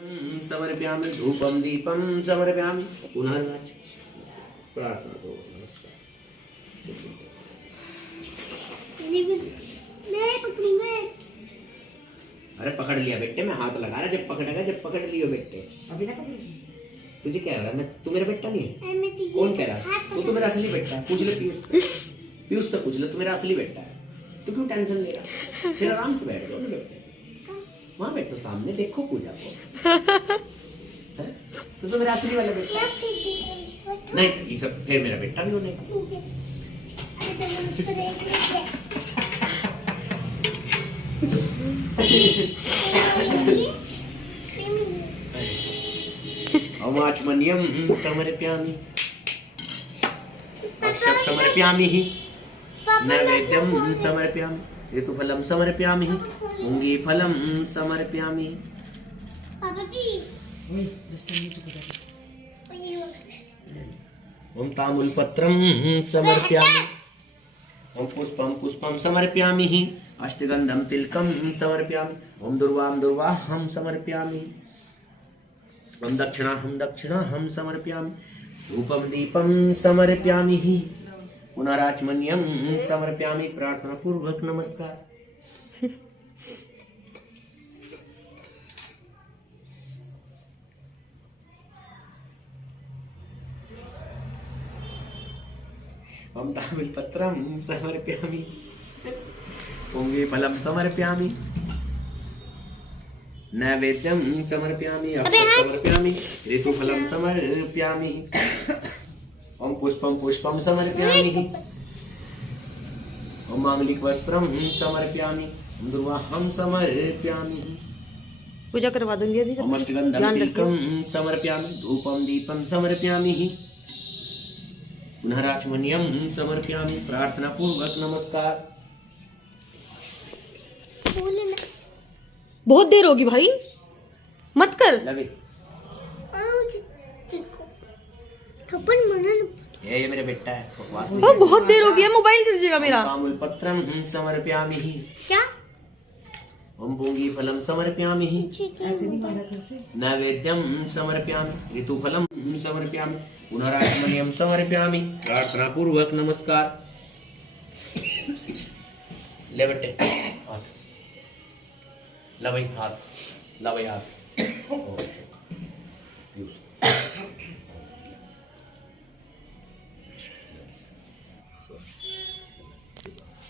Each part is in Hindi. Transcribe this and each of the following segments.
समर्पयामि धूपम दीपम समर्पयामि पुनर्वाच प्रार्थना करो। नमस्कार। मैं पकड़ूंगा। अरे पकड़ लिया बेटे, मैं हाथ लगा रहा जब पकड़ेगा, जब पकड़ लियो बेटे। अभी ना पकड़। तुझे क्या लगा मैं तू मेरा बेटा नहीं है? मैं कौन कह रहा? तू मेरा असली बेटा है। पूछ ले पीयूष से, पीयूष से पूछ ले, तू मेरा असली बेटा है। तू क्यों टेंशन ले रहा? फिर आराम से बैठ जाओ ना बेटे, वहाँ बैठो सामने, देखो पूजा को। तो मेरा असली वाला बेटा नहीं, ये सब फिर मेरा बेटा नहीं होने का। अमाचमन्यम समर्पयामि अक्षत समर्पयामि ही नैवेद्यम समर्पयामि ऋतुफलम समर्पयामि ही मूंगी फलम समर्पयामि। पापा जी ओम ताम्बूलपत्रम समर्पयामि ओम पुष्पम पुष्पम समर्पयामि ही अष्टगंधम तिलकम समर्पयामि ओम दुर्वाहम समर्पयामि ओम दक्षिणाहम समर्पयामि धूपम दीपम समर्पयामि ही पुनराचमन्यम समर्पयामि। प्रार्थना पूर्वक नमस्कार। ओम ताम्बूलपत्रम समर्पयामि ओम फलम समर्पयामि नैवेद्यम समर्पयामि अक्षत समर्पयामि ऋतुफलम समर्पयामि ओम पुष्पम समर्पयामि ओम मांगलिक वस्त्रम समर्पयामि ओम दुर्वाहम समर्पयामि पूजा करवा दूंगी अभी। ओम अष्टगंधम तिलकम समर्पयामि धूपम दीपम समर्पयामि पुनराचमन्यम समर्पयामि। प्रार्थना पूर्वक नमस्कार। बहुत देर होगी भाई, मत कर। लगे थप्पड़ मारना। ये मेरा बेटा है, बकवास नहीं। बहुत देर हो गई है, मोबाइल गिर जाएगा मेरा। ताम्बूलपत्रम समर्पयामि क्या? ओम पूंगी फलम समर्पयामि ऐसे नहीं मारा करते। नैवेद्यम समर्पयामि ऋतुफलम समर्पयामि पुनराचमन्यम समर्पयामि। प्रार्थना पूर्वक नमस्कार। ले बेटे हाथ, ला भाई हाथ, ला भाई हाथ।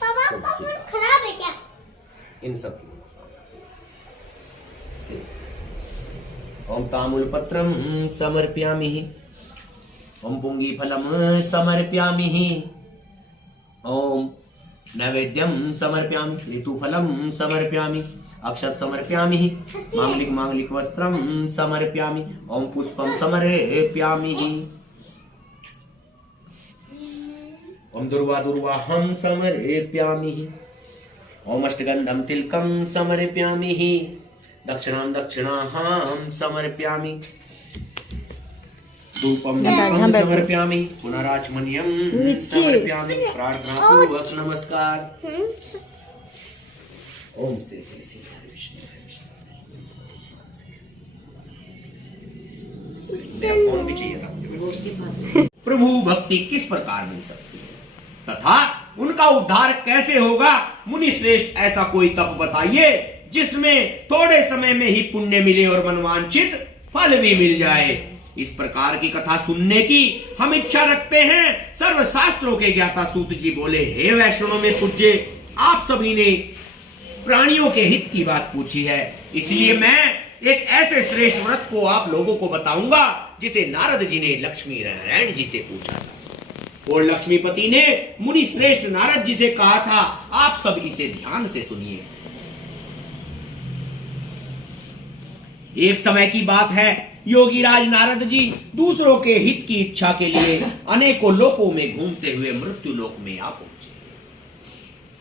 पापा खराब है क्या? इन सब की ओम ताम्बूलपत्रम समर्पयामि ओम पुंगी फलम समर्पयामि ओम नैवेद्यम समर्पयामि ऋतुफलम समर्पयामि अक्षत समर्पयामि मांगलिक वस्त्रम समर्पयामि ओम पुष्पम समर्पयामि ओम दुर्वाहम समर्पयामि ओम अष्टगंधम तिलकम समर्पयामि दक्षिणाहम समर्पयामि धूपम दीपम समर्पयामि पुनराचमन्यम समर्पयामि। प्रार्थना पूर्वक नमस्कार। ओम श्री श्री श्री हरि विष्णु कौन भी चाहिए था। प्रभु भक्ति किस प्रकार मिल सकती है तथा उनका उद्धार कैसे होगा? मुनि श्रेष्ठ ऐसा कोई तप बताइए जिसमें थोड़े समय में ही पुण्य मिले और मनवांछित फल भी मिल जाए। इस प्रकार की कथा सुनने की हम इच्छा रखते हैं। सर्वशास्त्रों के ज्ञाता सूत जी बोले, हे वैष्णव में पूज्य, आप सभी ने प्राणियों के हित की बात पूछी है, इसलिए मैं एक ऐसे श्रेष्ठ व्रत को आप लोगों को बताऊंगा जिसे नारद जी ने लक्ष्मी नारायण जी से पूछा था और लक्ष्मीपति ने मुनि श्रेष्ठ नारद जी से कहा था। आप सब इसे ध्यान से सुनिए। एक समय की बात है, योगीराज नारद जी दूसरों के हित की इच्छा के लिए अनेकों लोकों में घूमते हुए मृत्यु लोक में आ पहुंचे।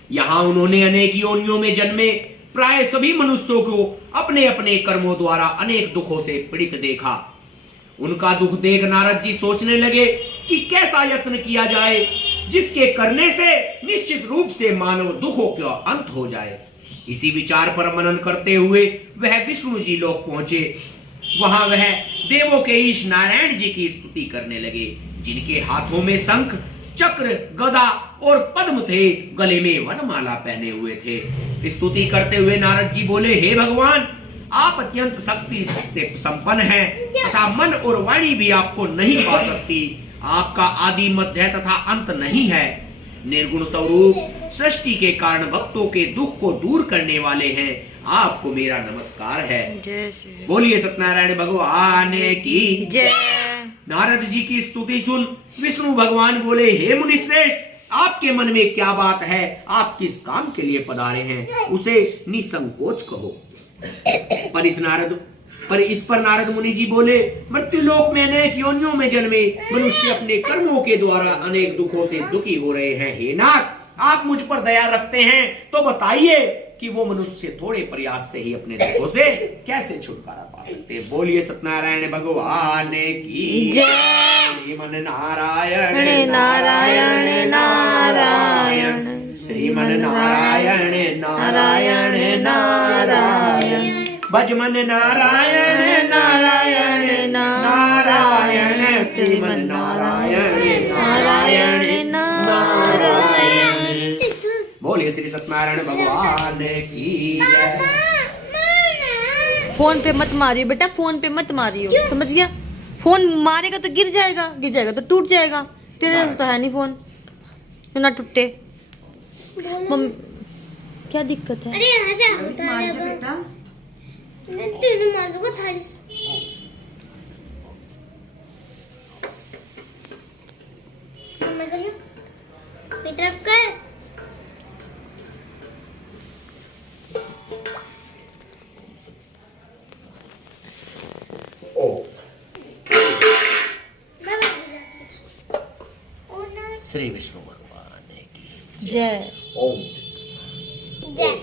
यहां उन्होंने अनेक योनियों में जन्मे प्राय सभी मनुष्यों को अपने अपने कर्मों द्वारा अनेक दुखों से पीड़ित देखा। उनका दुख देख नारद जी सोचने लगे कि कैसा यत्न किया जाए जिसके करने से निश्चित रूप से मानव दुखों का अंत हो जाए। इसी विचार पर मनन करते हुए वह विष्णु जी लोक पहुंचे। वहां वह देवों के ईश नारायण जी की स्तुति करने लगे, जिनके हाथों में शंख, चक्र, गदा और पद्म थे, गले में वनमाला पहने हुए थे। स्तुति करते हुए नारद जी बोले, हे भगवान, आप अत्यंत शक्ति से संपन्न हैं तथा मन और वाणी भी आपको नहीं पा सकती। आपका आदि मध्य तथा अंत नहीं है। निर्गुण स्वरूप सृष्टि के कारण भक्तों के दुख को दूर करने वाले हैं। आपको मेरा नमस्कार है। जय श्री बोलिए सत्यनारायण भगवान की जय। नारद जी की स्तुति सुन विष्णु भगवान बोले, हे मुनिश्रेष्ठ, आपके मन में क्या बात है? आप किस काम के लिए पधारे हैं, उसे निसंकोच कहो। पर इस पर नारद मुनि जी बोले, मृत्युलोक में अनेक योनियों में जन्मे मनुष्य अपने कर्मों के द्वारा अनेक दुखों से दुखी हो रहे हैं। हे नाथ, आप मुझ पर दया रखते हैं तो बताइए कि वो मनुष्य थोड़े प्रयास से ही अपने दुखों से कैसे छुटकारा पा सकते हैं। बोलिए सत्यनारायण भगवान की जय। श्रीमन नारायण नारायण नारायण श्रीमन नारायण नारायण नारायण भजमन नारायण नारायण नारायण श्रीमन नारायण नारायण नारायण। बोलिए श्री सत्यनारायण भगवान की जय। फोन पे मत मारियो बेटा, फोन पे मत मारियो, समझ गया? फोन मारेगा तो गिर जाएगा तो टूट जाएगा। तेरे से तो है नहीं फोन, ना टूटे। मम्मी क्या दिक्कत है? अरे यहाँ से होता है बेटा, मैं तेरे मार दूंगा थाली। मम्मा करियो, मेरी तरफ कर। श्री विष्णु भगवान की जय। ओम जय।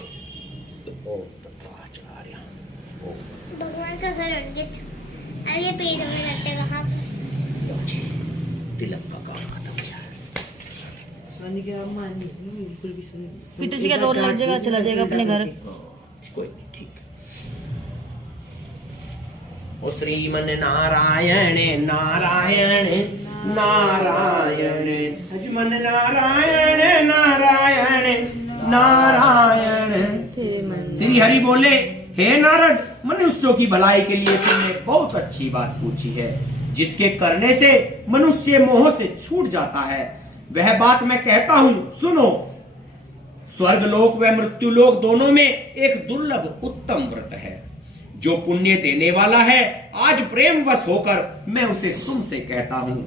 ओम तथाचार्य। भगवान का घर अंकित। आइए पेड़ में लगते कहाँ? तिलक का काम खत्म हो जाए। सोनी की आवाज़ मान ली, बिल्कुल भी सुनी। पीटर जी का रोड लग जाएगा, चला जाएगा अपने घर। कोई नहीं, ठीक है। ओ श्रीमन नारायण नारायण नारायण भजमन नारायण नारायण नारायण। श्री हरि बोले, हे नारद, मनुष्यों की भलाई के लिए तुमने बहुत अच्छी बात पूछी है, जिसके करने से मनुष्य मोह से छूट जाता है। वह बात मैं कहता हूं, सुनो। स्वर्ग लोक व मृत्यु लोक दोनों में एक दुर्लभ उत्तम व्रत है, जो पुण्य देने वाला है। आज प्रेम वश होकर मैं उसे तुमसे कहता हूं।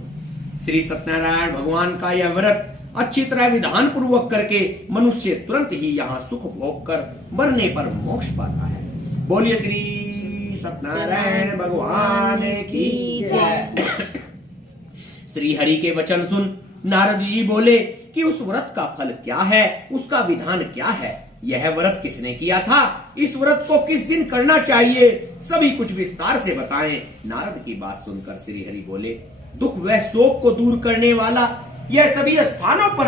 श्री सत्यनारायण भगवान का यह व्रत अच्छी तरह विधान पूर्वक करके मनुष्य तुरंत ही यहाँ सुख भोग कर मरने पर मोक्ष पाता है। बोलिए श्री सत्यनारायण भगवान की जय। श्री हरि के वचन सुन नारद जी बोले कि उस व्रत का फल क्या है, उसका विधान क्या है, यह व्रत किसने किया था, इस व्रत को किस दिन करना चाहिए, सभी कुछ विस्तार से बताएं। नारद की बात सुनकर श्री हरि बोले, दुख व शोक को दूर करने वाला, यह सभी स्थानों पर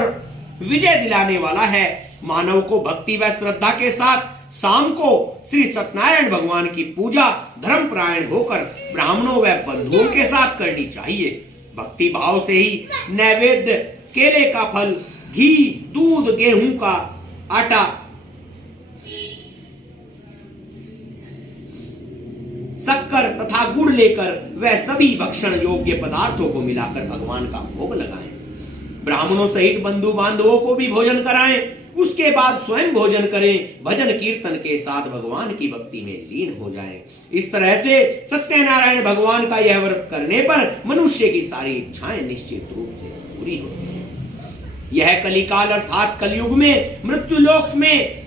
विजय दिलाने वाला है। मानव को भक्ति व श्रद्धा के साथ शाम को श्री सत्यनारायण भगवान की पूजा धर्मपरायण होकर ब्राह्मणों व बंधुओं के साथ करनी चाहिए। भक्ति भाव से ही नैवेद्य, केले का फल, घी, दूध, गेहूं का आटा, शक्कर तथा गुड़ लेकर वह सभी भक्षण योग्य पदार्थों को मिलाकर भगवान का भोग लगाएं। ब्राह्मणों सहित बंधु बांधवों को भी भोजन कराएं। उसके बाद स्वयं भोजन करें। भजन कीर्तन के साथ भगवान की भक्ति में लीन हो जाएं। इस तरह से सत्यनारायण भगवान का यह व्रत करने पर मनुष्य की सारी इच्छाएं निश्चित रूप से पूरी होती हैं। यह कलिकाल अर्थात कलयुग में मृत्यु लोक में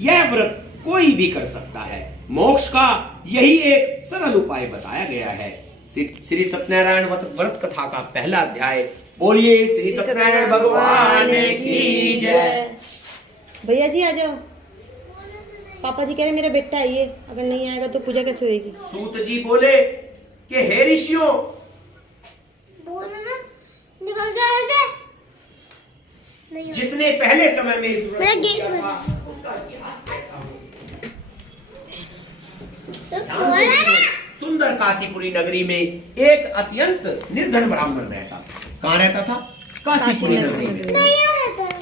यह व्रत कोई भी कर सकता है। मोक्ष का यही एक सरल उपाय बताया गया है। श्री सत्यनारायण व्रत कथा का पहला अध्याय। बोलिए श्री सत्यनारायण भगवान की जय। भैया जी आ जाओ। पापा जी कह रहे मेरा बेटा आइए, अगर नहीं आएगा तो पूजा कैसे होगी? सूत जी बोले कि हे ऋषियों, बोलो ना, निकल जाए ऐसे। नहीं जिसने पहले समय में इस मेरा व्रत को गेट किया में था, उसका इतिहास कहता हूं। तो बोला ना। सुंदर काशीपुरी नगरी में एक अत्यंत निर्धन ब्राह्मण रहता था। कहाँ रहता था? काशीपुरी नगरी में।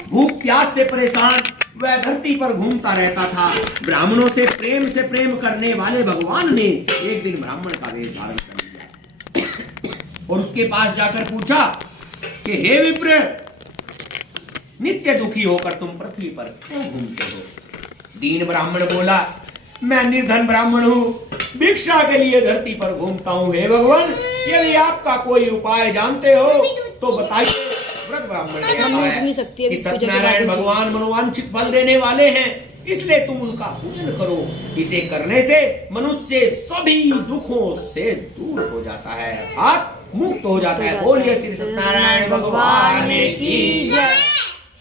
भूख प्यास से परेशान वह धरती पर घूमता रहता था। ब्राह्मणों से प्रेम करने वाले भगवान ने एक दिन ब्राह्मण का वेश धारण कर लिया और उसके पास जाकर पूछा कि हे विप्र, नित्य दुखी होकर तुम पृथ्वी पर क्यों घूमते हो? दीन ब्राह्मण बोला, मैं निर्धन ब्राह्मण हूँ, भिक्षा के लिए धरती पर घूमता हूँ। हे भगवान, यदि आपका कोई उपाय जानते हो तो बताइए। व्रत ब्राह्मण कहता है कि सत्यनारायण भगवान मनोवांछित फल देने वाले हैं, इसलिए तुम उनका पूजन करो। इसे करने से मनुष्य सभी दुखों से दूर हो जाता है, अर्थात मुक्त हो जाता है। बोलिए श्री सत्यनारायण भगवान की जय।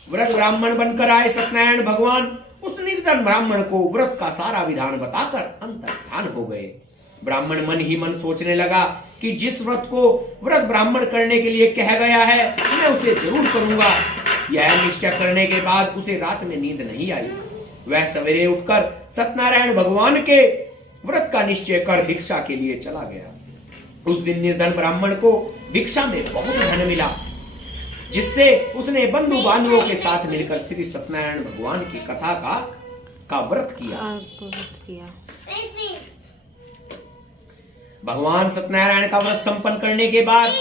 व्रत ब्राह्मण बनकर आए सत्यनारायण भगवान उस निर्धन ब्राह्मण को व्रत का सारा विधान बताकर अंतर्ध्यान हो गए। ब्राह्मण मन ही मन सोचने लगा कि जिस व्रत को व्रत ब्राह्मण करने के लिए कहा गया है मैं उसे जरूर करूंगा। यह निश्चय करने के बाद उसे रात में नींद नहीं आई। वह सवेरे उठकर सत्यनारायण भगवान के व्रत का निश्चय कर भिक्षा के लिए चला गया। उस दिन निर्धन ब्राह्मण को भिक्षा में बहुत धन मिला, जिससे उसने बंधु बांधवों के साथ मिलकर श्री सत्यनारायण भगवान की कथा का व्रत किया। भगवान सत्यनारायण का व्रत संपन्न करने के बाद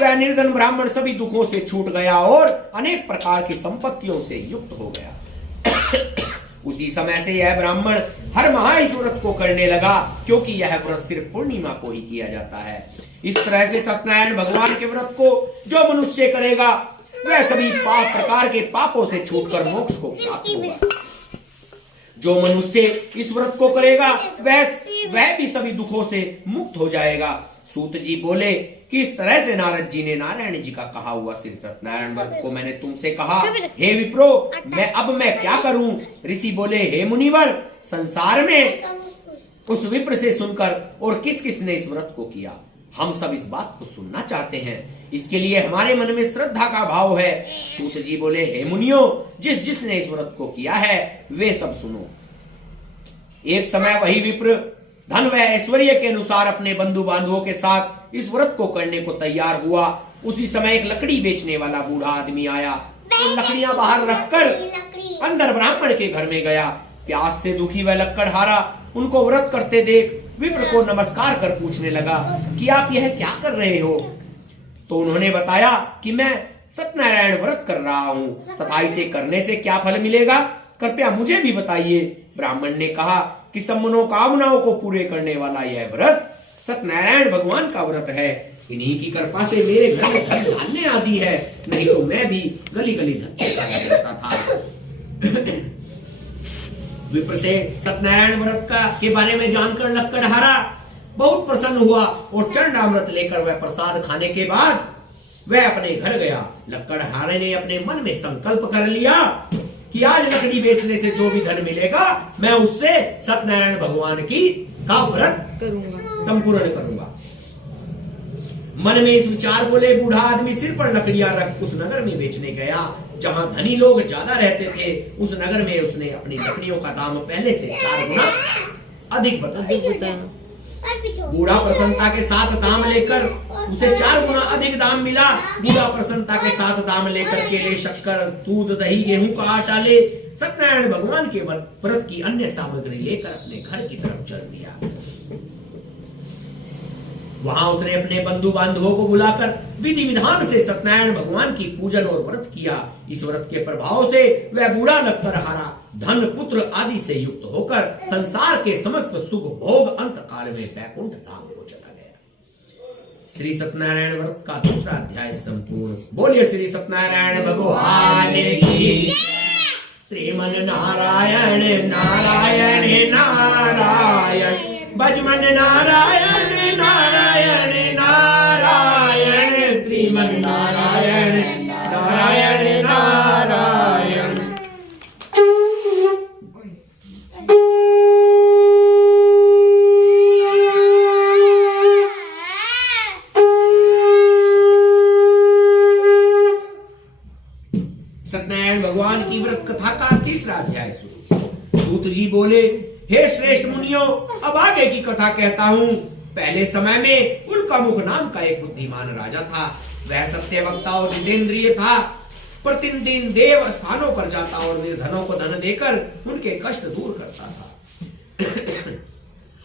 वह निर्धन ब्राह्मण सभी दुखों से छूट गया और अनेक प्रकार की संपत्तियों से युक्त हो गया। उसी समय से यह ब्राह्मण हर माह इस व्रत को करने लगा, क्योंकि यह व्रत सिर्फ पूर्णिमा को ही किया जाता है। इस तरह से सत्यनारायण भगवान के व्रत को जो मनुष्य करेगा वह सभी प्रकार के पापों से छूटकर मोक्ष को प्राप्त होगा। जो मनुष्य इस व्रत को करेगा वह भी सभी दुखों से मुक्त हो जाएगा। सूत जी बोले कि इस तरह से नारद जी ने नारायण जी का कहा हुआ श्री सत्यनारायण व्रत को मैंने तुमसे कहा। हे विप्रो, मैं क्या करूं? ऋषि बोले, हे मुनिवर, संसार में उस विप्र से सुनकर और किस किस ने इस व्रत को किया, हम सब इस बात को सुनना चाहते हैं। इसके लिए हमारे मन में श्रद्धा का भाव है। सूत जी बोले, हे मुनियों, जिसने इस व्रत को किया है वे सब सुनो। एक समय वही विप्र धन व ऐश्वर्य के अनुसार अपने बंधु बांधवों के साथ इस व्रत को करने को तैयार हुआ। उसी समय एक लकड़ी बेचने वाला बूढ़ा आदमी आया और लकड़ियां बाहर रखकर अंदर ब्राह्मण के घर में गया। प्यास से दुखी वह लक्कड़हारा उनको व्रत करते देख विप्र को नमस्कार कर पूछने लगा कि आप यह क्या कर रहे हो? तो उन्होंने बताया कि मैं सत्यनारायण व्रत कर रहा हूँ तथा इसे करने से क्या फल मिलेगा, कृपया मुझे भी बताइए। ब्राह्मण ने कहा कि सब मनोकामनाओं को पूरे करने वाला यह व्रत सत्यनारायण भगवान का व्रत है। इन्हीं की कृपा से मेरे घर में धन धान्य आदि है, नहीं तो मैं भी गली गली धक्के करता था। विप्र से सत्यनारायण व्रत के बारे में जानकर लक्कड़हारा बहुत प्रसन्न हुआ और चंडामृत लेकर वह प्रसाद खाने के बाद वह अपने घर गया। लक्कड़हारे ने अपने मन में संकल्प कर लिया कि आज लकड़ी बेचने से जो भी धन मिलेगा मैं उससे सत्यनारायण भगवान का व्रत संपूर्ण करूंगा। मन में इस विचार बोले बूढ़ा आदमी सिर पर लकड़ियां रख उस नगर में बेचने गया जहां धनी लोग ज्यादा रहते थे। उस नगर में उसने अपनी लकड़ियों का दाम पहले से 4 गुना अधिक बताया। बूढ़ा प्रसन्नता के साथ दाम लेकर उसे 4 गुना अधिक दाम मिला। बूढ़ा प्रसन्नता के साथ दाम लेकर केले, शक्कर, दूध, दही, गेहूं का आटा ले सत्यनारायण भगवान के व्रत की अन्य सामग्री लेकर अपने घर की तरफ चल दिया। वहां उसने अपने बंधु बांधवों को बुलाकर विधि विधान से सत्यनारायण भगवान की पूजन और व्रत किया। इस व्रत के प्रभाव से वह बूढ़ा लक्कड़हारा धन, पुत्र आदि से युक्त होकर संसार के समस्त सुख भोग अंत काल में वैकुंठ धाम को चला गया। श्री सत्यनारायण व्रत का दूसरा अध्याय संपूर्ण। बोलिए श्री सत्यनारायण भगवान की। श्रीमन नारायण नारायण नारायण, भजमन नारायण नारायण नारायण, श्रीमन नारायण नारायण नारायण। सत्यनारायण भगवान की व्रत कथा का तीसरा अध्याय शुरू। सूत जी बोले, हे श्रेष्ठ मुनियों, अब आगे की कथा कहता हूँ। पहले समय में उल्कामुख नाम का एक बुद्धिमान राजा था। वह सत्यवक्ता और जितेंद्रिय था। प्रतिदिन देव स्थानों पर जाता और निर्धनों को धन देकर उनके कष्ट दूर करता था।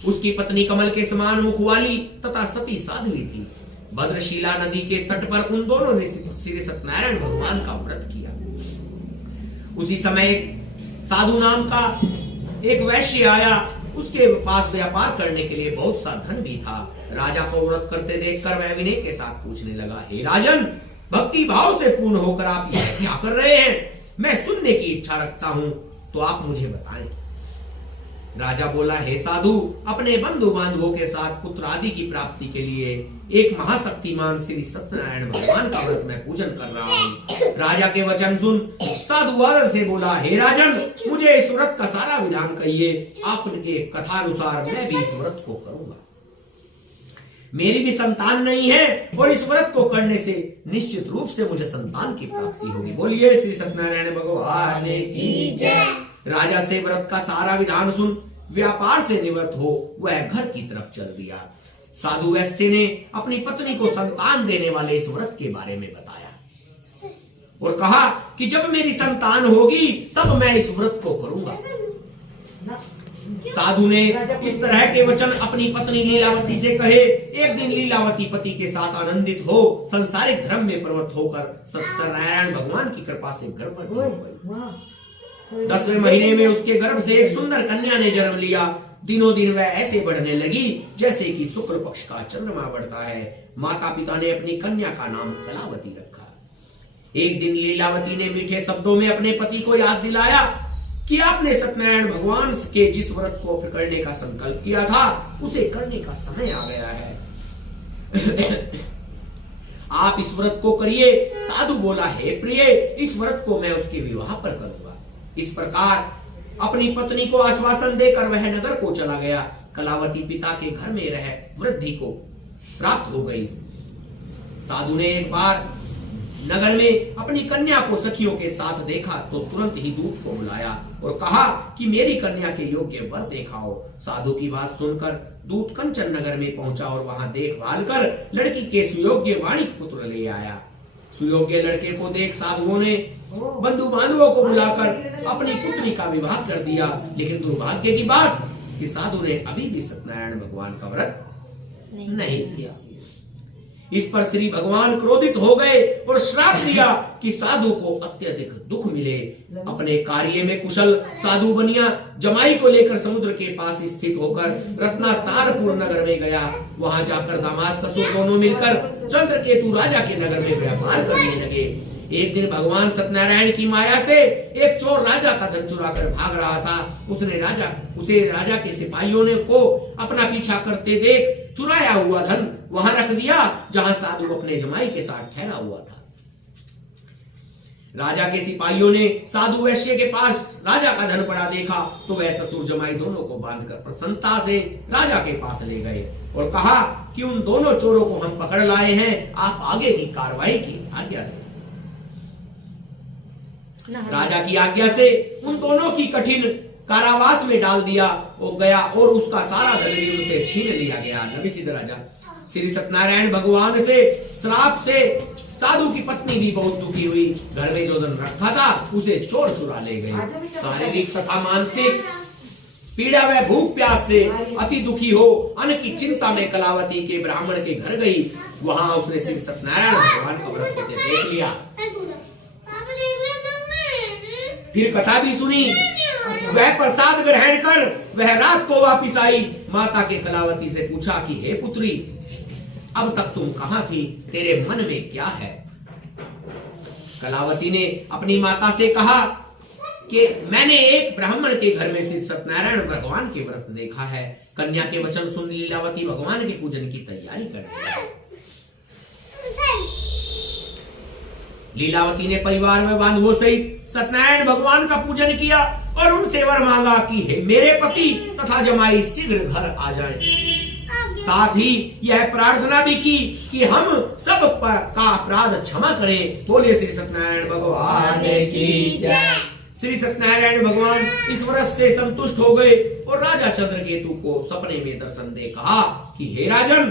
उसकी पत्नी कमल के समान मुख वाली तथा सती साध्वी थी। भद्रशिला नदी के तट पर उन दोनों ने श्री सत्यनारायण भगवान का व्रत किया। उसी समय एक साधु नाम का एक वैश्य आया। उसके पास व्यापार करने के लिए बहुत सा धन भी था। राजा को व्रत करते देखकर वह विनय के साथ पूछने लगा, हे राजन, भक्ति भाव से पूर्ण होकर आप यह क्या कर रहे हैं? मैं सुनने की इच्छा रखता हूं, तो आप मुझे बताएं। राजा बोला, हे साधु, अपने बंधु बांधवों के साथ पुत्र आदि की प्राप्ति के लिए एक महाशक्तिमान श्री सत्यनारायण भगवान का व्रत मैं पूजन कर रहा हूँ। राजा के वचन सुन साधु आदर से बोला, हे राजन, मुझे इस व्रत का सारा विधान कहिए। आपके कथा अनुसार मैं भी इस व्रत को करूंगा। मेरी भी संतान नहीं है और इस व्रत को करने से निश्चित रूप से मुझे संतान की प्राप्ति होगी। बोलिए श्री सत्यनारायण भगवान की जय। राजा से व्रत का सारा विधान सुन व्यापार से निवृत्त हो वह घर की तरफ चल दिया। साधु वैश्य ने अपनी पत्नी को संतान देने वाले इस व्रत के बारे में बताया और कहा कि जब मेरी संतान होगी तब मैं इस व्रत को करूंगा। साधु ने इस तरह के वचन अपनी पत्नी लीलावती से कहे। एक दिन लीलावती पति के साथ आनंदित हो संसारिक धर्म में प्रवृत्त होकर सत्यनारायण भगवान की कृपा से गर्भवती हो गई। 10वें महीने में उसके गर्भ से एक सुंदर कन्या ने जन्म लिया। दिनों दिन वह ऐसे बढ़ने लगी जैसे कि शुक्ल पक्ष का चंद्रमा बढ़ता है। माता पिता ने अपनी कन्या का नाम कलावती रखा। एक दिन लीलावती ने मीठे शब्दों में अपने पति को याद दिलाया कि आपने सत्यनारायण भगवान के जिस व्रत को करने का संकल्प किया था उसे करने का समय आ गया है। आप इस व्रत को करिए। साधु बोला, हे प्रिय, इस व्रत को मैं उसके विवाह पर करूंगा। इस प्रकार अपनी पत्नी को आश्वासन देकर वह नगर को चला गया। कलावती पिता के घर में रह वृद्धि को प्राप्त हो गई। साधु ने एक बार नगर में अपनी कन्या को सखियों के साथ देखा तो तुरंत ही दूत को बुलाया और कहा कि मेरी कन्या के योग्य वर दिखाओ। साधु की बात सुनकर दूत कंचन नगर में पहुंचा और वहां देखभाल कर लड़की के सुयोग्य वाणिक पुत्र ले आया। सुयोग्य लड़के को देख साधुओं ने बंधु बांधवों को बुलाकर अपनी पुत्री का विवाह कर दिया। लेकिन दुर्भाग्य की बात कि साधु ने अभी भी सत्यनारायण भगवान का व्रत नहीं किया। इस पर श्री भगवान क्रोधित हो गए और श्राप दिया कि साधु को अत्यधिक दुख मिले। अपने कार्य में कुशल साधु बनिया जमाई को लेकर समुद्र के पास स्थित होकर रत्नासारपुर नगर में गया। वहां जाकर दामाद ससुर दोनों मिलकर चंद्रकेतु राजा के नगर में व्यापार करने लगे। एक दिन भगवान सत्यनारायण की माया से एक चोर राजा का धन चुरा कर भाग रहा था। उसे राजा के सिपाहियों ने को अपना पीछा करते देख चुराया हुआ धन वहां रख दिया जहां साधु अपने जमाई के साथ ठहरा हुआ था। राजा के सिपाहियों ने साधु वैश्य के पास राजा का धन पड़ा देखा तो वह ससुर जमाई दोनों को बांधकर प्रसन्नता से राजा के पास ले गए और कहा कि उन दोनों चोरों को हम पकड़ लाए हैं, आप आगे की कार्रवाई की आज्ञा दें। राजा की आज्ञा से उन दोनों की कठिन कारावास में डाल दिया हो गया और उसका सारा धन भी उनसे छीन लिया गया। नबी सिद्ध राजा श्री सत्यनारायण भगवान से श्राप से साधु की पत्नी भी बहुत दुखी हुई। घर में जो धन रखा था उसे चोर चुरा ले गए। शारीरिक तथा मानसिक पीड़ा व भूख प्यास से अति दुखी हो अन्न की चिंता में कलावती के ब्राह्मण के घर गई। वहां उसने श्री सत्यनारायण भगवान का व्रत करते देख लिया। फिर कथा भी सुनी। वह प्रसाद ग्रहण कर वह रात को वापिस आई। माता के कलावती से पूछा कि हे पुत्री, अब तक तुम कहां थी? तेरे मन में क्या है? कलावती ने अपनी माता से कहा कि मैंने एक ब्राह्मण के घर में श्री सत्यनारायण भगवान के व्रत देखा है। कन्या के वचन सुन लीलावती भगवान के पूजन की तैयारी कर रही। लीलावती ने परिवार में बांधवों सहित सत्यनारायण भगवान का पूजन किया और उनसे वर मांगा कि हे मेरे पति तथा जमाई शीघ्र घर आ जाएं। साथ ही यह प्रार्थना भी की कि हम सब का अपराध क्षमा करें। बोले श्री सत्यनारायण भगवान की जय। श्री सत्यनारायण भगवान इस व्रत से संतुष्ट हो गए और राजा चंद्रकेतु को सपने में दर्शन दे कहा कि हे राजन,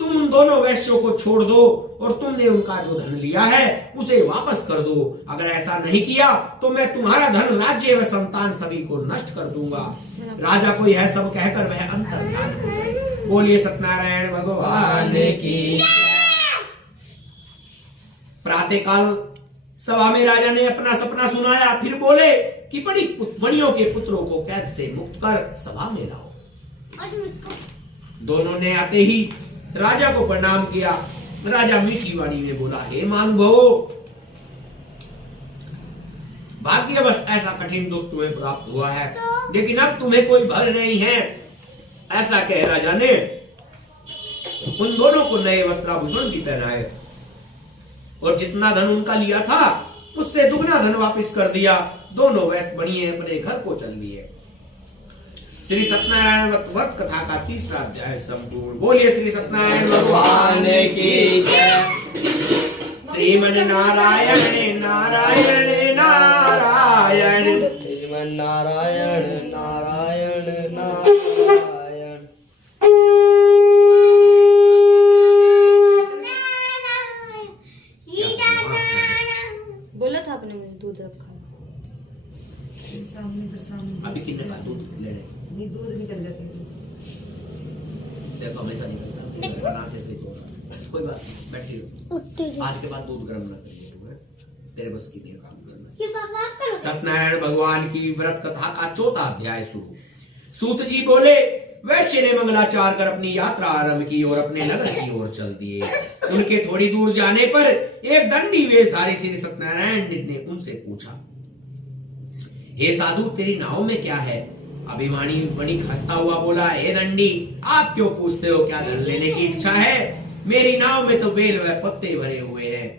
तुम उन दोनों वैश्यों को छोड़ दो और तुमने उनका जो धन लिया है उसे वापस कर दो। अगर ऐसा नहीं किया तो मैं तुम्हारा धन, राज्य व संतान सभी को नष्ट कर दूंगा। राजा को यह सब कहकर वह अंतर्धान हो गए। बोलिए सत्यनारायण भगवान की। प्रातःकाल सभा में राजा ने अपना सपना सुनाया, फिर बोले कि बड़ियों के पुत्रों को कैद से मुक्त कर सभा में लाओ। दोनों ने आते ही राजा को प्रणाम किया। राजा मीठी वाणी में बोला, हे महानुभाव, भाग्यवश ऐसा कठिन दुख तुम्हें प्राप्त हुआ है, लेकिन अब तुम्हें कोई भय नहीं है। ऐसा कह राजा ने उन दोनों को नए वस्त्राभूषण भी पहनाए और जितना धन उनका लिया था उससे दुगना धन वापस कर दिया। दोनों बढ़िए अपने घर को चल लिए। श्री सत्यनारायण व्रत कथा का तीसरा अध्याय संपूर्ण। बोलिए श्री सत्यनारायण भगवान की जय। श्रीमन नारायण नारायण नारायण, श्रीमन नारायण नारायण नारायण। बोला था आपने मुझे दूध रखा। अभी कितने का दूध ले रहे? दूध निकल जाता है। देखो हमेशा निकलता है से तो कोई बात नहीं, बैठिए। आज के बाद दूध गर्म ना करिए, तेरे बस की नहीं काम करना। सत्यनारायण भगवान की व्रत कथा का चौथा अध्याय शुरू। सूत जी बोले, वैश्य ने मंगलाचार कर अपनी यात्रा आरंभ की और अपने नगर की ओर चल दिए। उनके थोड़ी दूर जाने पर एक दंडी वेशधारी श्री सत्यनारायण ने उनसे पूछा, हे साधु, तेरी नाव में क्या है? अभिमानी बणिक हंसता हुआ बोला, हे दंडी, आप क्यों पूछते हो? क्या धन लेने की इच्छा है? मेरी नाव में तो बेल व पत्ते भरे हुए हैं।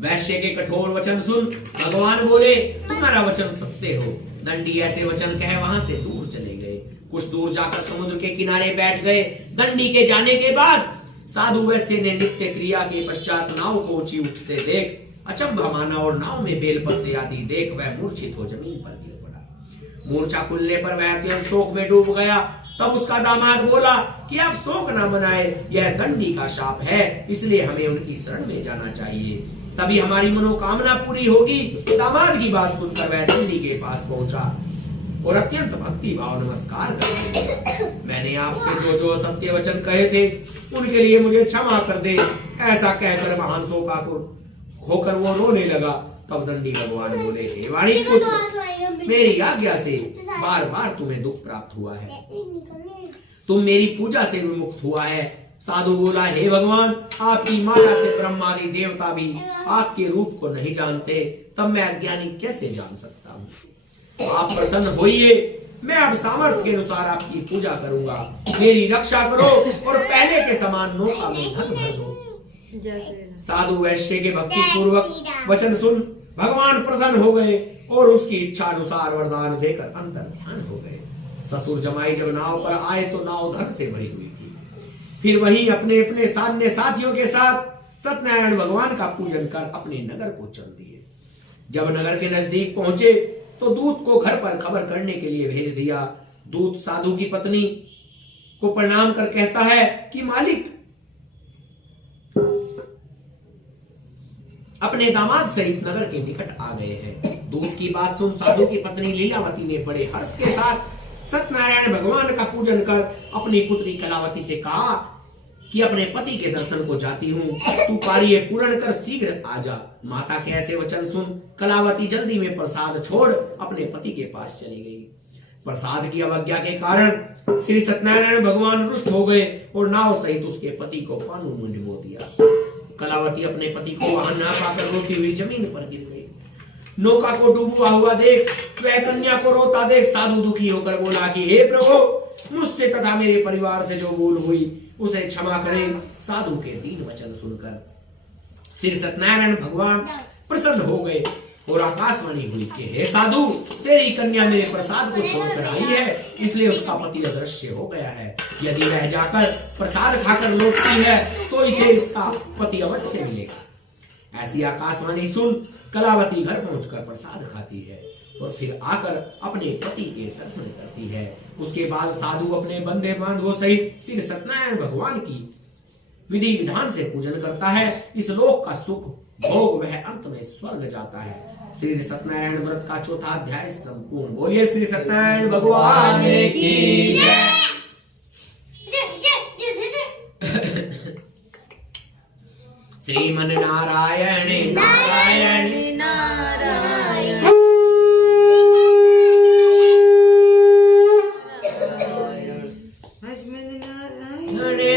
वैश्य के कठोर वचन सुन भगवान बोले, तुम्हारा वचन सत्य हो। दंडी ऐसे वचन कहे वहां से दूर चले गए। कुछ दूर जाकर समुद्र के किनारे बैठ गए। दंडी के जाने के बाद साधु वैश्य ने नित्य क्रिया के पश्चात नाव को ऊंची उठते देख अचंभा माना और नाव में बेल पत्ते आदि देख वह मूर्छित हो जमीन पर गिर पड़ा। मूर्छा खुलने पर वह अत्यंत शोक में डूब गया। तब उसका दामाद बोला कि आप शोक ना मनाए, यह दंडी का शाप है, इसलिए हमें उनकी शरण में जाना चाहिए, तभी हमारी मनोकामना पूरी होगी। दामाद की बात सुनकर वह दंडी के पास पहुंचा और अत्यंत भक्ति भाव नमस्कार करते, मैंने आपसे जो जो सत्य वचन कहे थे उनके लिए मुझे क्षमा कर दे। ऐसा कहकर महान शोकाकुल होकर वो रोने लगा। तब दंडी भगवान बोले, हे वाणी पुत्र, मेरी आज्ञा से बार बार तुम्हें दुख प्राप्त हुआ है, तुम मेरी पूजा से विमुक्त हुआ है। साधु बोला, हे भगवान, आपकी माया से ब्रह्मादि देवता भी आपके रूप को नहीं जानते, तब मैं अज्ञानी कैसे जान सकता हूँ? आप प्रसन्न होइए, मैं अब सामर्थ्य के अनुसार आपकी पूजा करूंगा। मेरी रक्षा करो और पहले के समान नौका में धन भर दो। साधु वैश्य के भक्ति पूर्वक वचन सुन भगवान प्रसन्न हो गए और उसकी इच्छा अनुसार वरदान देकर अंतर ध्यान हो गए। ससुर जमाई जब नाव पर आए तो नाव धन से भरी हुई थी। फिर वहीं अपने अपने साधने साथियों के साथ सत्यनारायण भगवान का पूजन कर अपने नगर को चल दिए। जब नगर के नजदीक पहुंचे तो दूत को घर पर खबर करने के लिए भेज दिया। दूत साधु की पत्नी को प्रणाम कर कहता है कि मालिक अपने दामाद सहित नगर के निकट आ गए हैं। दूत की बात सुन साधु की पत्नी लीलावती ने बड़े हर्ष के साथ सत्यनारायण भगवान का पूजन कर अपनी पुत्री कलावती से कहा कि अपने पति के दर्शन को जाती हूँ, तू कार्य पूर्ण कर शीघ्र आ जा। माता के ऐसे वचन सुन कलावती जल्दी में प्रसाद छोड़ अपने पति के पास चली गई। प्रसाद की अवज्ञा के कारण श्री सत्यनारायण भगवान रुष्ट हो गए और नाव सहित उसके पति को पानी में डुबो दिया। कलावती अपने पति को वहां न पाकर रोती हुई जमीन पर गिर गई। नौका को डूबा हुआ देख वह कन्या को रोता देख साधु दुखी होकर बोला कि हे प्रभु, मुझसे तथा मेरे परिवार से जो भूल हुई उसे क्षमा करें। साधु के दीन वचन सुनकर श्री सत्यनारायण भगवान प्रसन्न हो गए और आकाशवाणी हुई कि हे साधु, तेरी कन्या मेरे प्रसाद को छोड़कर आई है, इसलिए उसका पति अदृश्य हो गया है। यदि वह जाकर प्रसाद खाकर लौटती है तो इसे इसका पति अवश्य मिलेगा। ऐसी आकाशवाणी सुन कलावती घर पहुंचकर प्रसाद खाती है और फिर आकर अपने पति के दर्शन करती है। उसके बाद साधु अपने बंदे बांधवों सहित श्री सत्यनारायण भगवान की विधि विधान से पूजन करता है। इस लोक का सुख भोग वह अंत में स्वर्ग जाता है। श्री सत्यनारायण व्रत का चौथा अध्याय संपूर्ण। बोलिए श्री सत्यनारायण भगवान की जय। श्रीमन नारायण नारायण नारायण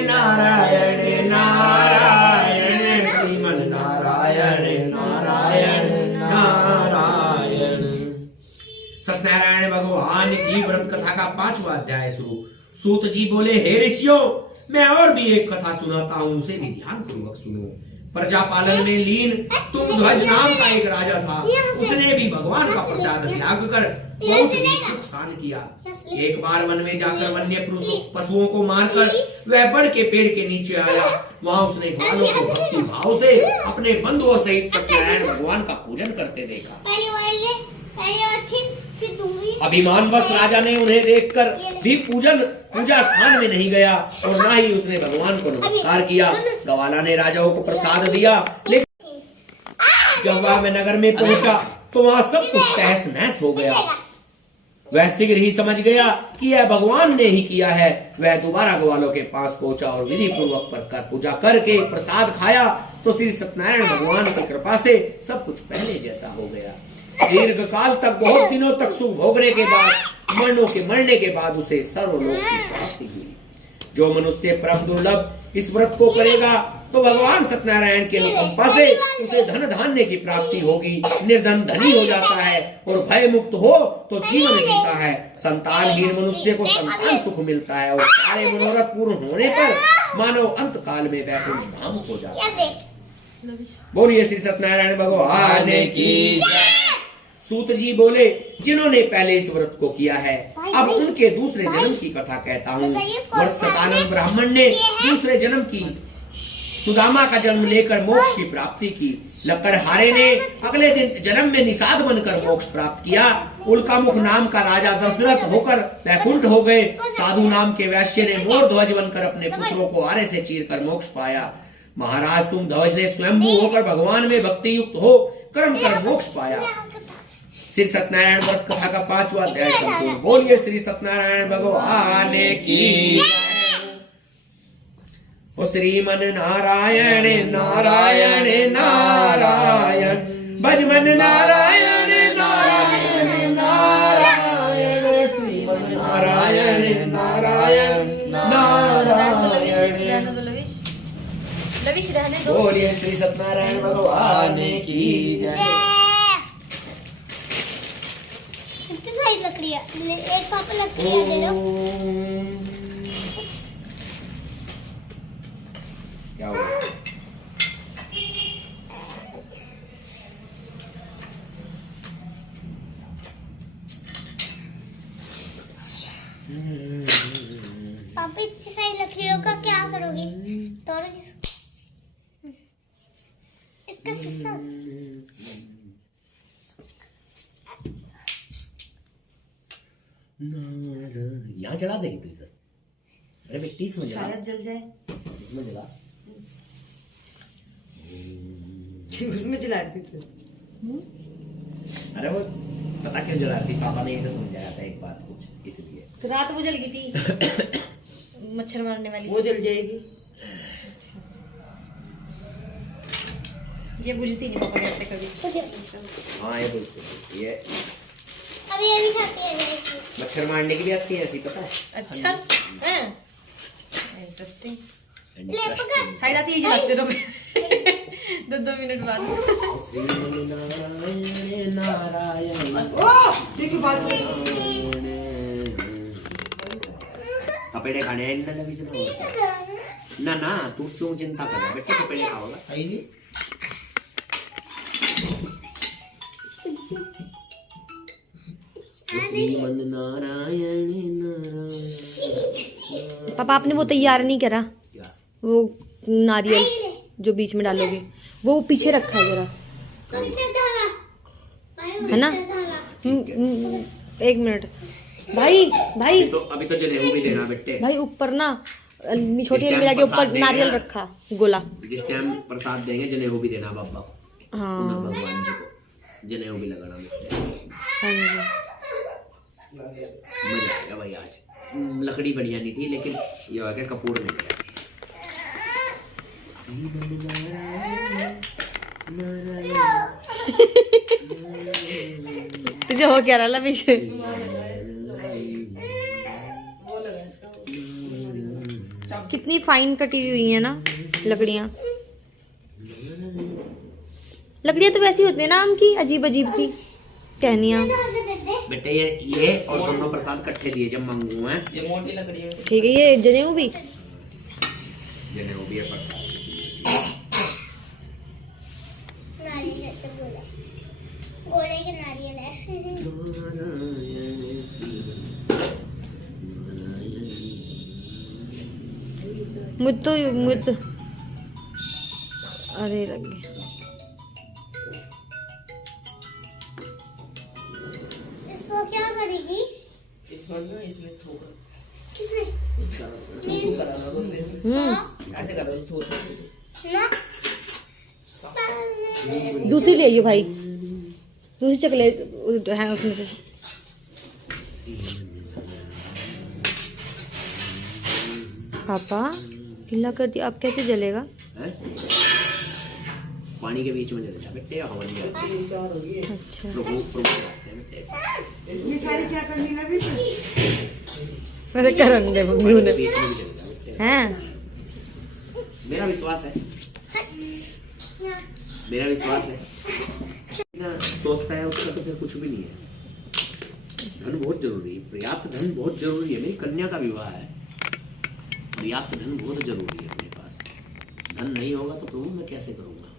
नारायण नारायण श्रीमन नारायण नारायण नारायण। सत्यनारायण भगवान की व्रत कथा का 5वां अध्याय शुरू। सूत जी बोले, हे ऋषियों, मैं और भी एक कथा सुनाता हूँ, उसे भी ध्यान पूर्वक सुनो। प्रजा पालन में लीन तुंगध्वज नाम का एक राजा था। उसने भी भगवान का प्रसाद त्याग कर बहुत ही नुकसान किया। एक बार वन में जाकर वन्य पशुओं को मारकर वह बड़ के पेड़ के नीचे आया। वहां उसने ग्वालों को भक्ति भाव से अपने बंधुओं सहित सत्यनारायण भगवान का पूजन करते देखा। अभिमानवश राजा ने उन्हें देखकर भी पूजा स्थान में नहीं गया और ना ही उसने भगवान को नमस्कार किया। ग्वाला ने राजाओं को प्रसाद दिया, लेकिन जब वह नगर में पहुंचा तो वहां सब कुछ तहस नहस हो गया। वह शीघ्र ही समझ गया कि यह भगवान ने ही किया है। वह दोबारा ग्वालों के पास पहुंचा और विधि पूर्वक पूजा करके प्रसाद खाया तो श्री सत्यनारायण भगवान की कृपा से सब कुछ पहले जैसा हो गया। दीर्घ काल तक, बहुत दिनों तक सुख भोगने के बाद मरने के बाद उसे सर्वलोक की प्राप्ति हुई। जो मनुष्य परम दुर्लभ इस व्रत को करेगा तो भगवान सत्यनारायण के अनुकंपा से उसे धन धान्य की प्राप्ति होगी। निर्धन धनी हो जाता है और भय मुक्त हो तो जीवन जीता है। संतानहीन मनुष्य को संतान सुख मिलता है और सारे मनोरथ पूर्ण होने पर मानव अंत काल में वैकुंठ धाम हो जाता है। बोलिए श्री सत्यनारायण भगवान की जय। सूत जी बोले, जिन्होंने पहले इस व्रत को किया है, अब उनके दूसरे जन्म की कथा कहता हूँ। वर्षकानंद ब्राह्मण ने दूसरे जन्म की सुदामा का जन्म लेकर मोक्ष की प्राप्ति की। लक्कड़हारे ने अगले दिन जन्म में निषाद बनकर मोक्ष प्राप्त किया। उल्कामुख नाम का राजा दशरथ होकर वैकुंठ हो गए। साधु नाम के वैश्य ने मोर ध्वज बनकर अपने पुत्रों को आरे से चीरकर मोक्ष पाया। महाराज तुम ध्वज ने स्वयंभू होकर भगवान में भक्ति युक्त हो कर्म कर मोक्ष पाया। श्री सत्यनारायण व्रत कथा का 5वां अध्याय संपूर्ण। बोलिए श्री सत्यनारायण भगवान की। ओ श्रीमन नारायण नारायण नारायण भजमन नारायण नारायण नारायण श्रीमन नारायण नारायण नारायण। लविश रहने दो। बोलिए श्री सत्यनारायण भगवान की जय। लकड़ियाँ एक पापा लकड़ियाँ दे दो। क्या हुआ? पापा इतनी सारी लकड़ियों का क्या करोगे? तोड़ोगे इसका शीशा। यहाँ जला देगी तू इधर? अरे बेटी इसमें जला। शायद जल जाए। इसमें जला। उसमें जला रही थी। अरे वो पता क्यों जला रही? पापा ने ऐसे समझाया था एक बात कुछ, इसलिए। तो रात वो जल गई थी। मच्छर मारने वाली वो जल जाएगी। ये बुझती नहीं पापा कहते कभी। हाँ ये बुझती है। अभी ये भी खाती है। मच्छर मारने की भी आती है ऐसी, पता है? अच्छा है, इंटरेस्टिंग। इंटरेस्टिंग। साइड आती है, ये लगते रहो 2 मिनट बाद। नारायण नारायण। ओह देखो बात कपेड़े खाने हैं इनका लगी से ना ना तू क्यों चिंता कर रहा बेटे? कपेड़े खाओगा? आइए नारायण नारायण। पापा आपने वो तैयार नहीं करा, वो नारियल जो बीच में डालोगे वो पीछे रखा है जरा, है ना? एक मिनट भाई, भाई अभी तो जनेऊ भी देना बेटे। भाई ऊपर ना छोटी अलमीरा के ऊपर नारियल रखा गोला। जिस टाइम प्रसाद देंगे जनेऊ भी देना बाबा को, हाँ भगवान जी को जनेऊ भी लगाना बेटे। हाँ जी। मजा आएगा भाई आज। लकड़ी बढ़िया नहीं थी लेकिन ये आ गया कपूर नहीं गया। तुझे हो क्या रहा पीछे? कितनी फाइन कटी हुई है ना लकड़ियाँ। लकड़ियाँ तो वैसी होती है ना आम की, अजीब अजीब सी टहनियाँ। बेटे ये और दोनों प्रसाद इकट्ठे दिए जब मंगू हैं। ये मोटी लकड़ी है। ठीक है, ये जनेऊ भी, जनेऊ भी है प्रसाद। नारियल तो बोला, गोले के नारियल है। मुझ अरे लग गया। इसको क्या करेगी? इसमें थोड़ा किसने? थू करा दो तुमने। ऐसे करा दो थोड़ा ना दूसरी ले आइयो भाई, दूसरी चकले है उसमें से। पापा ढीला कर दिया, अब कैसे जलेगा? हैं? पानी के बीच में जलेगा बेटे, हवा नहीं आती। अच्छा प्रभु प्रभु आते हैं बेटे। ये सारी क्या करने लगी सर? मेरे करन दे मम्मी ने बीच में भी जलेगा बेटे। हैं। मेरा विश्वास है, मेरा विश्वास है ना। सोचता है उसका तो फिर कुछ भी नहीं है। धन बहुत जरूरी है, पर्याप्त धन बहुत जरूरी है। मेरी कन्या का विवाह है, पर्याप्त धन बहुत जरूरी है मेरे पास। धन नहीं होगा तो प्रभु मैं कैसे करूँगा?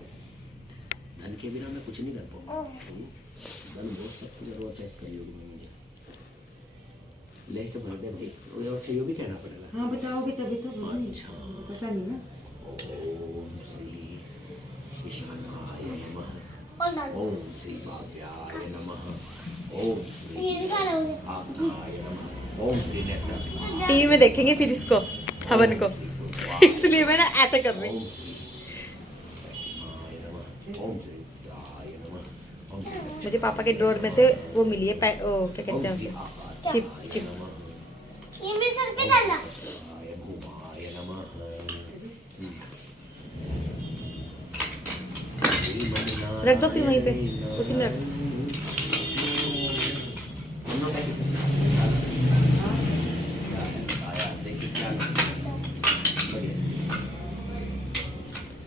धन के बिना मैं कुछ नहीं कर पाऊंगा। धन बहुत सबकी जरूरत है इसके युग में मुझे। ले से भर दे भाई, और चाहिए भी कहना पड़ेगा। हाँ बताओगे तभी तो बोलूंगी। अच्छा। पता नहीं ना। ओम श्री ईशानाय नमः, और डाल। ओम श्री भाग्याय नमः, ओम श्री ये भी खा लोगे? आत्माय नमः, ओम श्री नेत्र। टीवी में देखेंगे फिर इसको, हवन को, इसलिए मैं ना ऐसा कर रही हूँ। ओम श्री रुद्राय नमः, ओम श्री मुझे पापा के ड्रॉर में से वो मिली है क्या कहते हैं उसे, चिप चिप। ये मेरे सर पे डाला। आय भूमाय नमः। रख दो फिर वहीं पे, उसी में रख दो।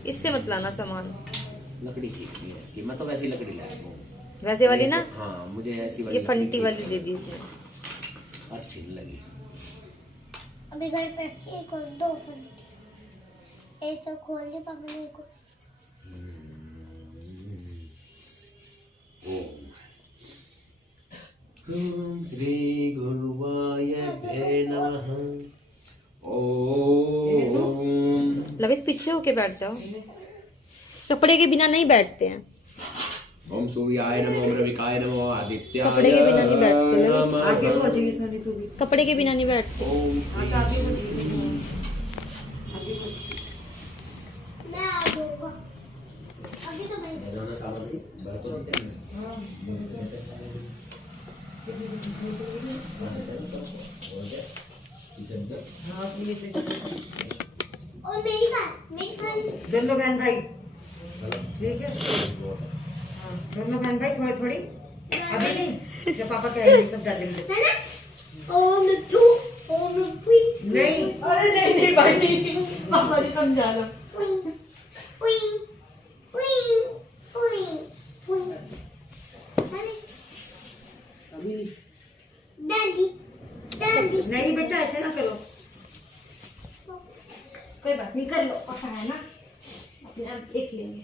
इससे मत लाना सामान, लकड़ी की है इसकी। मैं तो वैसी लकड़ी लाया हूँ, वैसे वाली ना। हाँ मुझे ऐसी वाली ये फंटी वाली दे दी इसमें। अच्छी नहीं लगी। अभी घर पे रखी एक और दो फंटी। एक तो खोल ली पापा ने, एक और। ओम श्री गुरुवाय ते नमः। ओम लविस पीछे होके बैठ जाओ, कपड़े के बिना नहीं बैठते हैं। ओम सूर्याय नमः, ओम रविकाय नमः, आदित्याय कपड़े के बिना नहीं बैठते लविस, नमः। आगे हो जाइए सोनी तू भी। कपड़े के बिना नहीं बैठते। ओम हाँ तो आगे हो जाइए। मैं आ जाऊंगा अभी तो भाई। रोजाना सावन से बर्तन होते हैं। हाँ प्लीज। और मेरी खान दोनों बहन भाई ठीक है। हाँ दोनों बहन भाई थोड़ी थोड़ी, अभी नहीं, जब पापा कहेंगे सब डालेंगे। है ना। ओम मिट्ठू, ओम मिट्ठू। नहीं अरे नहीं नहीं भाई, पापा जी समझा लो। उई उई उई उई। अरे डाली डाली। नहीं बेटा ऐसे ना करो। कोई बात नहीं, कर लो, पापा है ना, अपने आप देख लेंगे।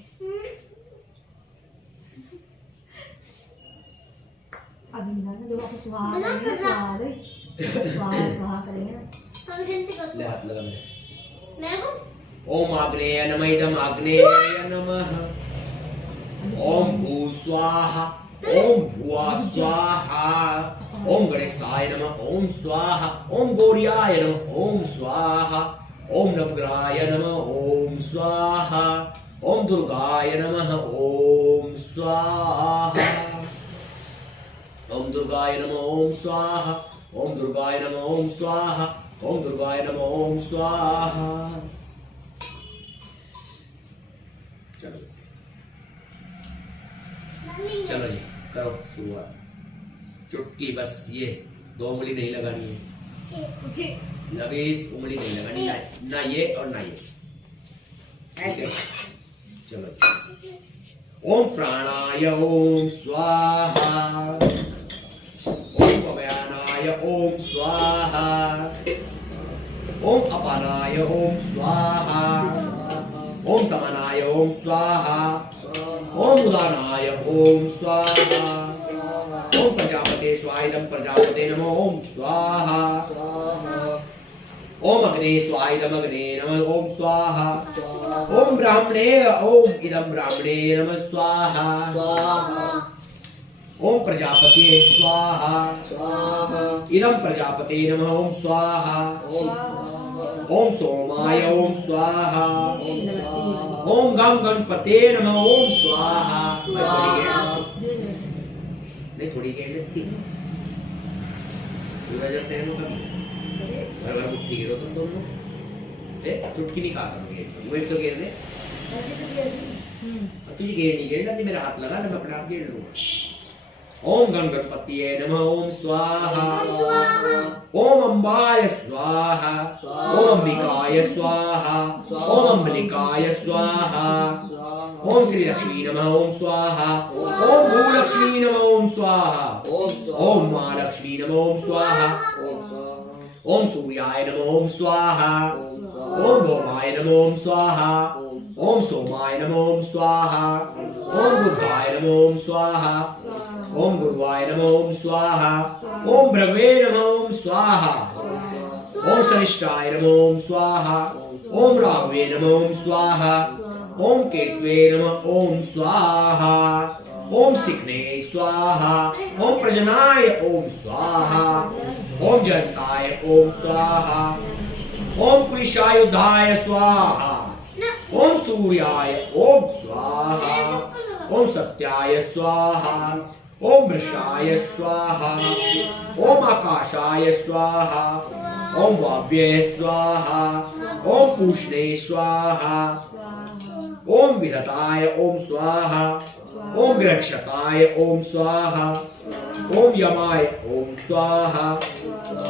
अभी ना जब आप सुहा करेंगे ना। हम जल्दी कर। ले हाथ लगा मेरे। मैं हूँ। ओम आग्नेय नमः, इदम आग्नेय नमः। ओम भू स्वाहा, ओम भुआ स्वाहा, ओम गणेशाय नमः ओम स्वाहा, ओम गौर्याय नमः ओम स्वाहा, ओम नवग्रहाय नमः ओम स्वाहा, ओम दुर्गाय नमः ओम स्वाहा, ओम दुर्गाय नमः ओम स्वाहा, ओम दुर्गाय नमः ओम स्वाहा, ओम दुर्गाय नमः ओम स्वाहा। चलो चलो जी करो शुरुआत। चुटकी बस ये 2 उंगली नहीं लगानी है, लगे इस उंगली नहीं लगानी, ना ये और ना ये। ठीक है चलो जी। ओम प्राणाय ओम स्वाहा, ओम अव्यानाय ओम स्वाहा, ओम अपानाय ओम स्वाहा, ओम समानाय ओम स्वाहा, ओम उदानाय ओम स्वाहा, ओम प्रजापते स्वाइदम प्रजापते नमः ओम स्वाहा, ओम अग्ने स्वाइदम अग्ने नमः ओम स्वाहा, ओम ब्राह्मणे ओम इदम ब्राह्मणे नमः स्वाहा, ओम प्रजापते स्वाहा, इदम प्रजापते नमः ओम स्वाहा, ओम सोमाय ओम स्वाहा, ओम गम गणपते नमः ओम स्वाहा। नहीं थोड़ी गेड़ लगती सूरज और तेरे मुंह कभी भर भर मुट्ठी गिरो तुम दोनों, चुटकी नहीं कहा तुम वो एक तो गेड़ दे, तुझे गेड़ नहीं गेड़ लगी, मेरा हाथ लगा ना मैं अपने आप गेड़ लूंगा। ओम गण गणपतिये नमः ओम स्वाहा, ओम अम्बाय स्वाहा, ओम अंबिकाय स्वाहा, ओम अम्बलिकाय स्वाहा, ओम श्री लक्ष्मी नमः ओम स्वाहा, ओम भूलक्ष्मी नमः ओम स्वाहा, ओम महालक्ष्मी नमः ओम स्वाहा, ओम सूर्याय नमः ओम स्वाहा, ओम भौमाय नमः ओम स्वाहा, ओम सोमाय नमः ओम स्वाहा, ओम बुधाय नमः ओम स्वाहा, ओम गुरुवाय नमः ओम स्वाहा, ओम भ्रवे नमः ओम स्वाहा, ओम शनिष्ठाय नमः ओम स्वाहा, ओम राहवे नमः ओम स्वाहा, ओम केतवे नमः ओम स्वाहा, ओम सिकने स्वाहा, ओम प्रजनाय ओम स्वाहा, ओम जयंताय ओम स्वाहा, ओम कुलिशायुधाय स्वाहा, ओम सूर्याय ओम स्वाहा, ओम सत्याय स्वाहा, ओम वृषाय स्वाहा, ओम आकाशाय स्वाहा, ओम वाव्ये स्वाहा, ओम पूष्णे स्वाहा, ओम विधताय ओम स्वाहा, ओम विरक्षताय ओम स्वाहा, ओम यमाय ओम स्वाहा,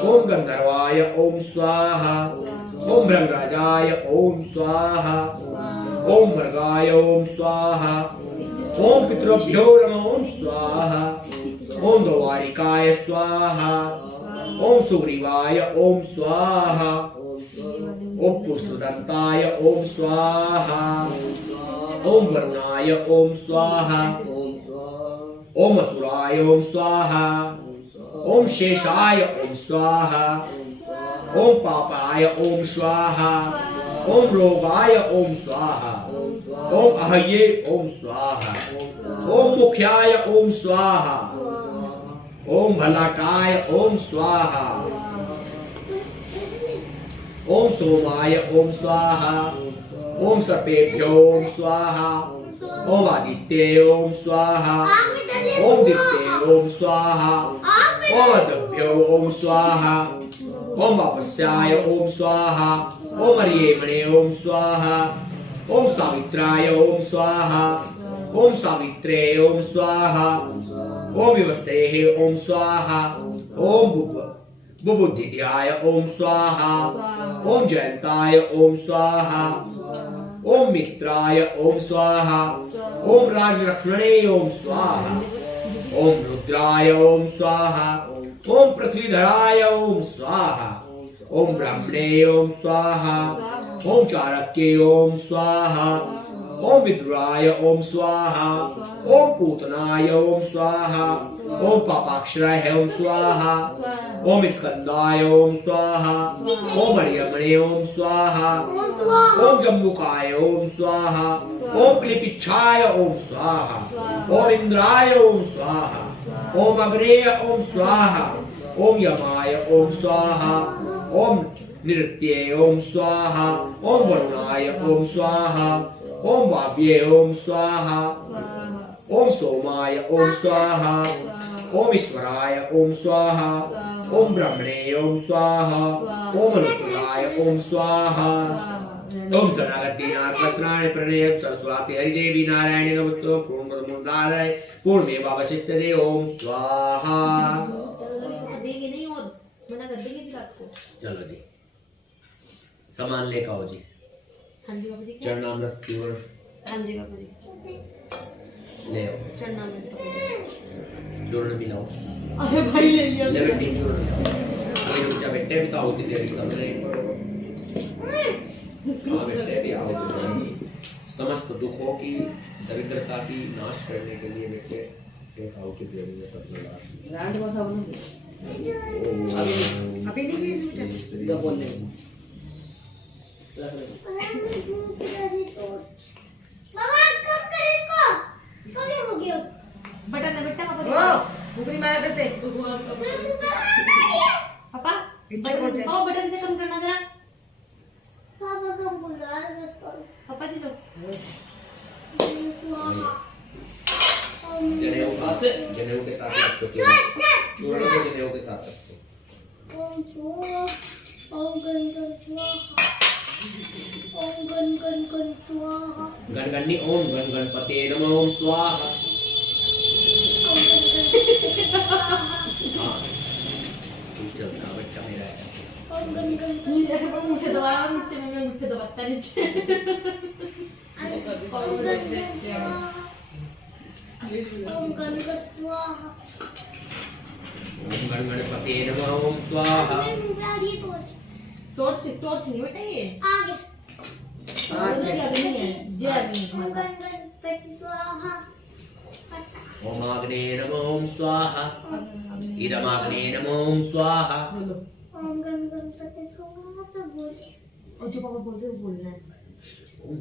ओम गंधर्वाय ओम स्वाहा, ओम भृंगराजाय ओम स्वाहा, ओम मृगाय ओम स्वाहा, ओम पितृभ्यो नमः ओम स्वाहा, ओम द्वारिकाय स्वाहा, ओम सुग्रीवाय ओम स्वाहा, ओम पुरुषदंताय ओम स्वाहा, ओम वरुणाय ओम स्वाहा, ओम असुराय ओम स्वाहा, ओम शेषाय ओम स्वाहा, ओम पापाय ओम स्वाहा, ओम रोगाय ओम स्वाहा, ओम अहये ओम स्वाहा, ओम मुख्याय ओम स्वाहा, ओम भलाटाय ओम स्वाहा, ओम सोमाय ओम स्वाहा, ओम सर्पेभ्यो ओम स्वाहा, ओम आदित्य ओम स्वाहा, ओम दित्य ओम स्वाहा, ओम अदभ्यो ओम स्वाहा, ओम वापस्याय ओम स्वाहा, ओम अर्येमणे ओम स्वाहा, ओम सावित्राय ओम स्वाहा, ओम सावित्रे ओम स्वाहा, ओम विवस्त्रेः ओम स्वाहा, ओम बुबुद्धिध्याय ओम स्वाहा, ओम जयंताय ओम स्वाहा, ओम मित्राय ओम स्वाहा, ओम राजलक्ष्मणे ओम स्वाहा, ओम रुद्राय ओम स्वाहा, ओम पृथ्वीधराय ओम स्वाहा, ओम ब्राह्मणे ओम स्वाहा, ओम चाणक्ये ओम स्वाहा, ओम विद्रुराय ओम स्वाहा, ओम पूतनाय ओम स्वाहा, ओम पापाक्षराय ओम स्वाहा, ओम स्कंदाय ओम स्वाहा, ओम हरियमणे ओम स्वाहा, ओम जम्बुकाय ओम स्वाहा, ओम क्लिपिच्छाय ओम स्वाहा, ओम इंद्राय ओम स्वाहा, ओम अग्नेय ओम स्वाहा, ओम यमाय ओम स्वाहा, ओम नृत्ये ओम स्वाहा, ओम वरुणाय ओम स्वाहा, ओम वाव्ये ओम स्वाहा, ओम सोमाय ओम स्वाहा, ओम ईश्वराय ओम स्वाहा, ओम ब्रह्मणे ओम स्वाहा, ओम अनुकूलाय ओम स्वाहा, ओम शरणागति नागपत्राणि प्रणय सरस्वती हरिदेवी नारायणी नमस्ते पूर्णमुदाय पूर्णमेवावशिष्यते ओम स्वाहा। देंगे नहीं और मना कर देंगे फिर आपको। चलो जी सामान लेकर आओ जी। हाँ जी बाबू जी। चरणामृत प्योर हाँ जी बाबू जी। ले आओ। चरणामृत बाबू जी। चूर्ण मिलाओ। अरे भाई ले लिया। ले बेटी चूर्ण मिलाओ। कोई रुक जा बेटे, भी तो आओ की तेरी समझ रहे। हाँ बेटे भी आओ तो जाइए। समस्त दुखों की दरिद्रता की नाश करने के लिए बेटे एक आओ की तेरी सब लगा। रात को सब अभी नहीं क्या बोल रहे बाबा कब कर इसको, कब हो गया बटन है बेटा पापा। ओ मुकरी मारा करते पापा पीछे हो जाए। ओ बटन से कम करना जरा। पापा कब बोल रहा है इसको पापा जी लो। जनेऊ के साथ रखो चूर्ण को जनेऊ के साथ रखो। ओम स्वाहा, ओम गण गण स्वाहा, ओम गण गण गण स्वाहा, गणगणनी ओम गण गणपते नमः ओम स्वाहा। ओम गण गण स्वाहा, हाँ तू चलना बेटा मेरा है। ओम गण गण ऐसे पर मुट्ठी दबाया नीचे में, मैं मुट्ठी दबाता नीचे। ओम गण गण स्वाहा, ओम गण गण स्वाहा, ओम गण गणपते नमः ओम स्वाहा। ये टॉर्च टॉर्च नहीं बेटा ये। आगे जय अभी नहीं है। जय अभी ओम गण गणपति स्वाहा, ओम आग्ने नमः ओम स्वाहा। इदमाग्ने नमः ओम स्वाहा। बोलो। ओम गण गणपति स्वाहा तो बोले। और जो पापा बोल रहे हो बोलना है। ओम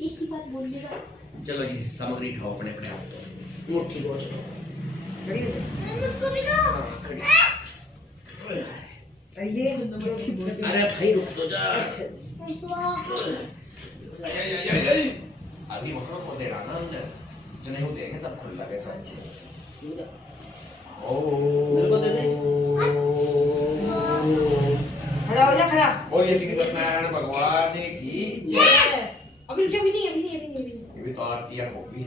एक ही बात बोलिएगा। चलो जी सामग्री उठाओ अपने अपने आप। मुट्ठी को चलो। खड़ी हो जाए। मुझको भी दो। हाँ खड़ी। ये अरे भाई रुक तो जा। स्वाहा, अभी वहाँ को दे रहा ना हमने। जनेऊ देंगे तब खुल लगे सब। मेरे को दे दे। खड़ा हो जा खड़ा। बोलिए श्री सत्यनारायण भगवान की जय। अभी अभी नहीं अभी नहीं अभी नहीं अभी नहीं। ये भी तो आरती होगी।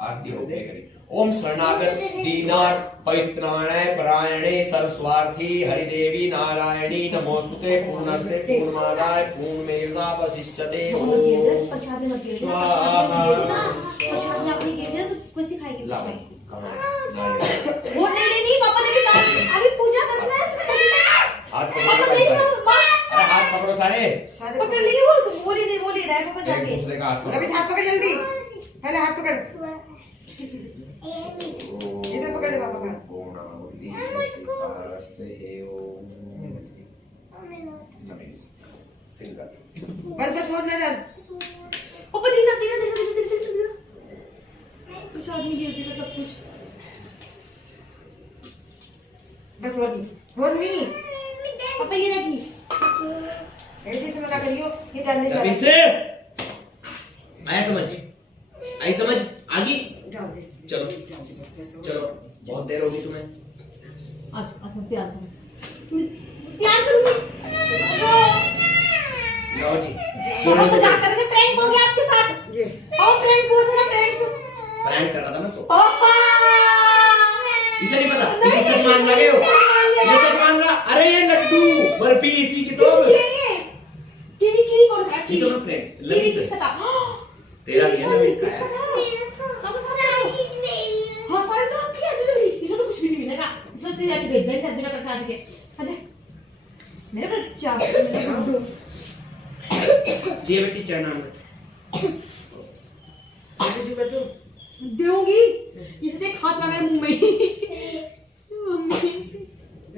आरती हो गई करी। ओम शरणागत दीनार पवित्राणाय परायणे सर्वस्वार्थी हरिदेवी नारायणी नमोस्तुते पूर्णस्ते पूर्णमादाय पूर्णमेवावशिष्यते ओम प्रसाद मत दे। स्वाहा। प्रसाद में आपने गिर दिया तो कैसे खाएंगे? ला भाई वो नहीं पापा ने कहा अभी पूजा करना है इसमें। हाथ पापा पकड़ो देख सारे। लो मां अरे हाथ पकड़ो सारे। सारे पकड़ लिए वो तो बोल ही नहीं बोल ही रहा है पापा एक जाके। दूसरे का हाथ अभी पकड़ो। हाथ पकड़ जल्दी। पहले हाथ पकड़। स्वाहा। इधर पकड़ ले पापा का। बस बस और ना डाल। पापा देखना प्रसाद में गिर दिया सब कुछ। बस और नहीं। पापा ये रखनी। ऐसे इसमें क्या करियो ये डालने जल्दी जा। से आया समझ आई समझ आगे डाल दे। चलो चलो बहुत देर होगी तुम्हें। आज आज मैं प्यार करूंगी। प्यार करूंगी। लो जी पापा चूर्ण तो को जा कर के प्रैंक हो गया आपके साथ। ये और प्रैंक हुआ था प्रैंक। प्रैंक कर रहा था मैं तो। पापा इसे नहीं पता इसे सच मान लगे हो। ये सच मान रहा। अरे ये लड्डू बर्फी इसी की तो कीवी कीवी कौन था? ये तो मैं फ्रेंड कीवी लगी से किसका था? तेरा भी है ना इसका है। हाँ सारे तो आपकी है जल्दी। इसे तो कुछ भी नहीं मिलेगा। इसे तो आज भेज देंगे बिना प्रसाद के। अच्छा मेरे को चरणामृत। दूंगी इससे खास लगा मेरे मुंह में मम्मी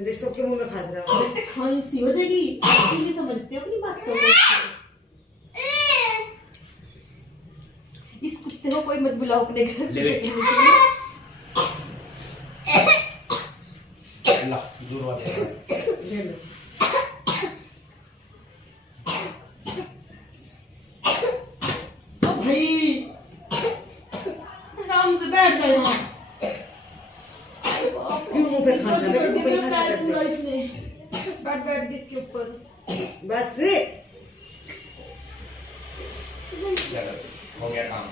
देख सबके मुंह में खास रहा हूँ। खांसी हो जाएगी, तुम नहीं समझते अपनी बात को। इस कुत्ते को कोई मत बुलाओ अपने घर। ले ला दूर वाले ले लो। ओ भाई आराम से बैठ जाए यहाँ। क्यों मुंह पे खास रहा है? मुंह पे खास पैर पूरा करते। इसमें बैठ बैठ के इसके ऊपर। बस हो गया काम।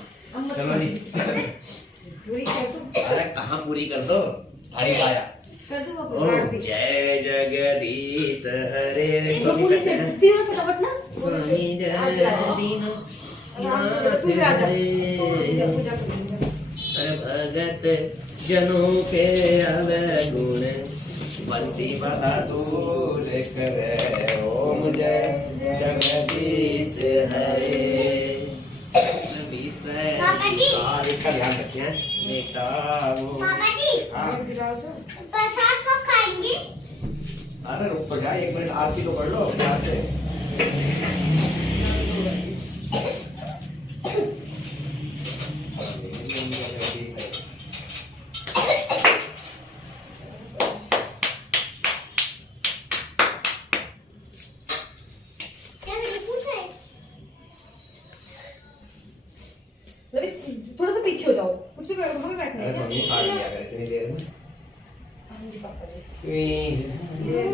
चलो जी पूरी कर दो। अरे कहाँ पूरी कर दो, भाई आया। कर दो वापस। ओम जय जगदीश हरे। तो पूरी से दिखती हो फटाफट ना। स्वामी जय आराम से तू जा जा। पूजा कर। भगत जनों के अवगुण बंसी बहादुर करे। ओम जय जगदीश हरे। पापा जी। और इसका ध्यान रखें बेटा वो। पापा जी हाँ। प्रसाद को खाएंगे। अरे रुक तो जा, 1 मिनट आरती तो कर लो यहाँ से। थोड़ा सा पीछे हो जाओ, उस पे हमें बैठना अरे है। स्वामी काट लिया कर इतनी देर में। हाँ जी पापा जी। ये एक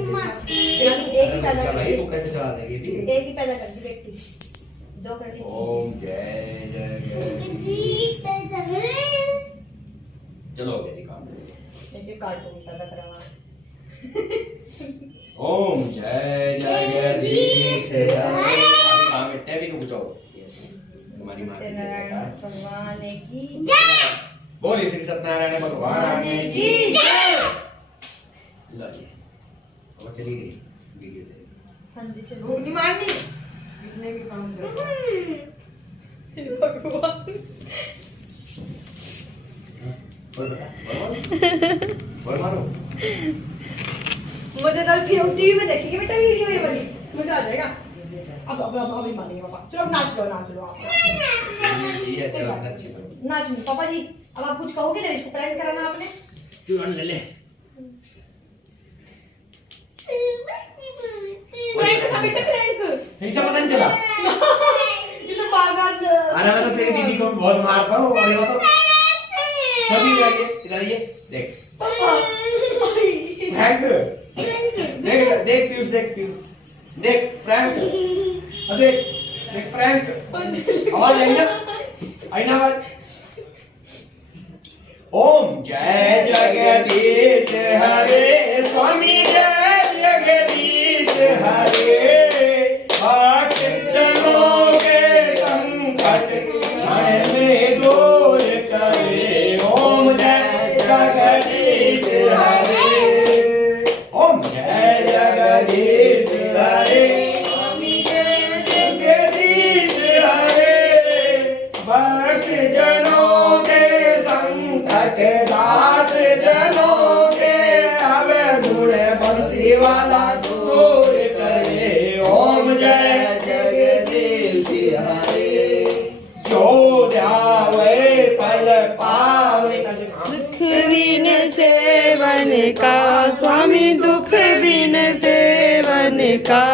ही पैदा चला, कर ये तो कैसे चला देगी? एक ही पैदा कर दी बेटी। 2 कर दी। ओम जय जगदीश। चलो हो गया जी काम। एक एक कार्टून पैदा करवा। ओम जय जगदीश हरे। अभी काम है, टेबी को बचाओ। तुम्हारी माँ की जय जयकार। भगवान की बोलिए श्री सत्यनारायण भगवान की जय। लो जी, अब चली गई वीडियो से। हाँ जी चलो। भूख नहीं मारनी। इतने भी काम करो। भगवान बोल बेटा, बोल मारो। मुझे कल फिर टीवी में देखेंगे बेटा वीडियो ये वाली, मजा आ जाएगा। अब अभी मानेंगे पापा। चलो अब नाच लो आप। ये चलो अच्छी बात। नाच लो पापा जी। अब आप कुछ कहोगे ना, इसको प्रैंक कराना आपने। चूरन ले ले। प्रैंक था बेटा, प्रैंक। इसे पता नहीं चला। इसे बार-बार अरे मैं तो तेरी दीदी को बहुत मारता हूँ और ये तो सभी इधर आइए देख पापा प्रैंक देख देख पीयूष देख पीयूष देख प्रैंक देख देख प्रैंक आवाज आई ना आवाज। ओम जय जगदीश हरे। स्वामी जय जगदीश हरे। भक्त जनों के संकट क्षण में दूर करे। ओम जय जगदीश हरे। ओम जय जगदीश हरे। स्वामी जय जगदीश हरे। भक्त जनों के संकट दास जनों के सब गुण बंसी वाला दूर करे। ओम जय जगदीश हरे। जो ध्यावे फल पावे। दुख बिन सेवन का स्वामी, दुख बिन सेवन का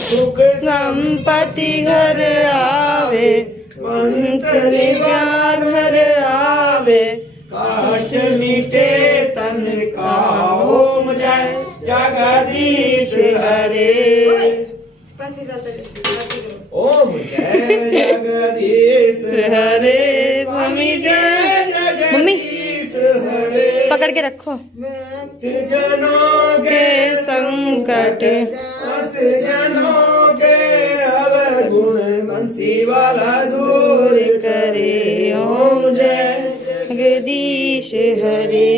सुख संपत्ति घर आवे, मंत्र घर आवे, काश मिटे तन का। ओम जय जगदीश हरे। बस इधर पे ओम जय जगदीश हरे। स्वामी जय मम्मी जगदीश हरे। पकड़ के रखो। भक्त जनों के संकट दास जनों के अवगुण बंसी वाला दूर करे। ओम जय जगदीश हरे।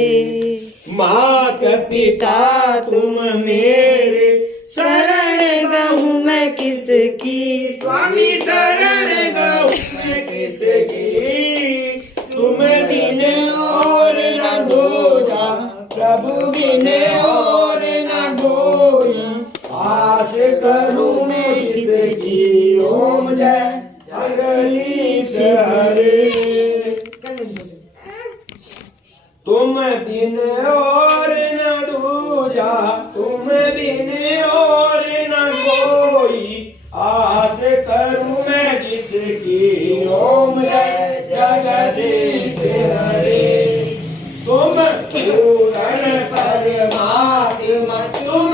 मात पिता तुम मेरे शरण गहूँ मैं किसकी, स्वामी शरण कर ले दूसरे। तुम बिन और न दूजा, तुम बिन और न कोई, आस करूं मैं जिसकी, ओम जय जगदीश हरे। तुम पूर्ण परमात्मा, तुम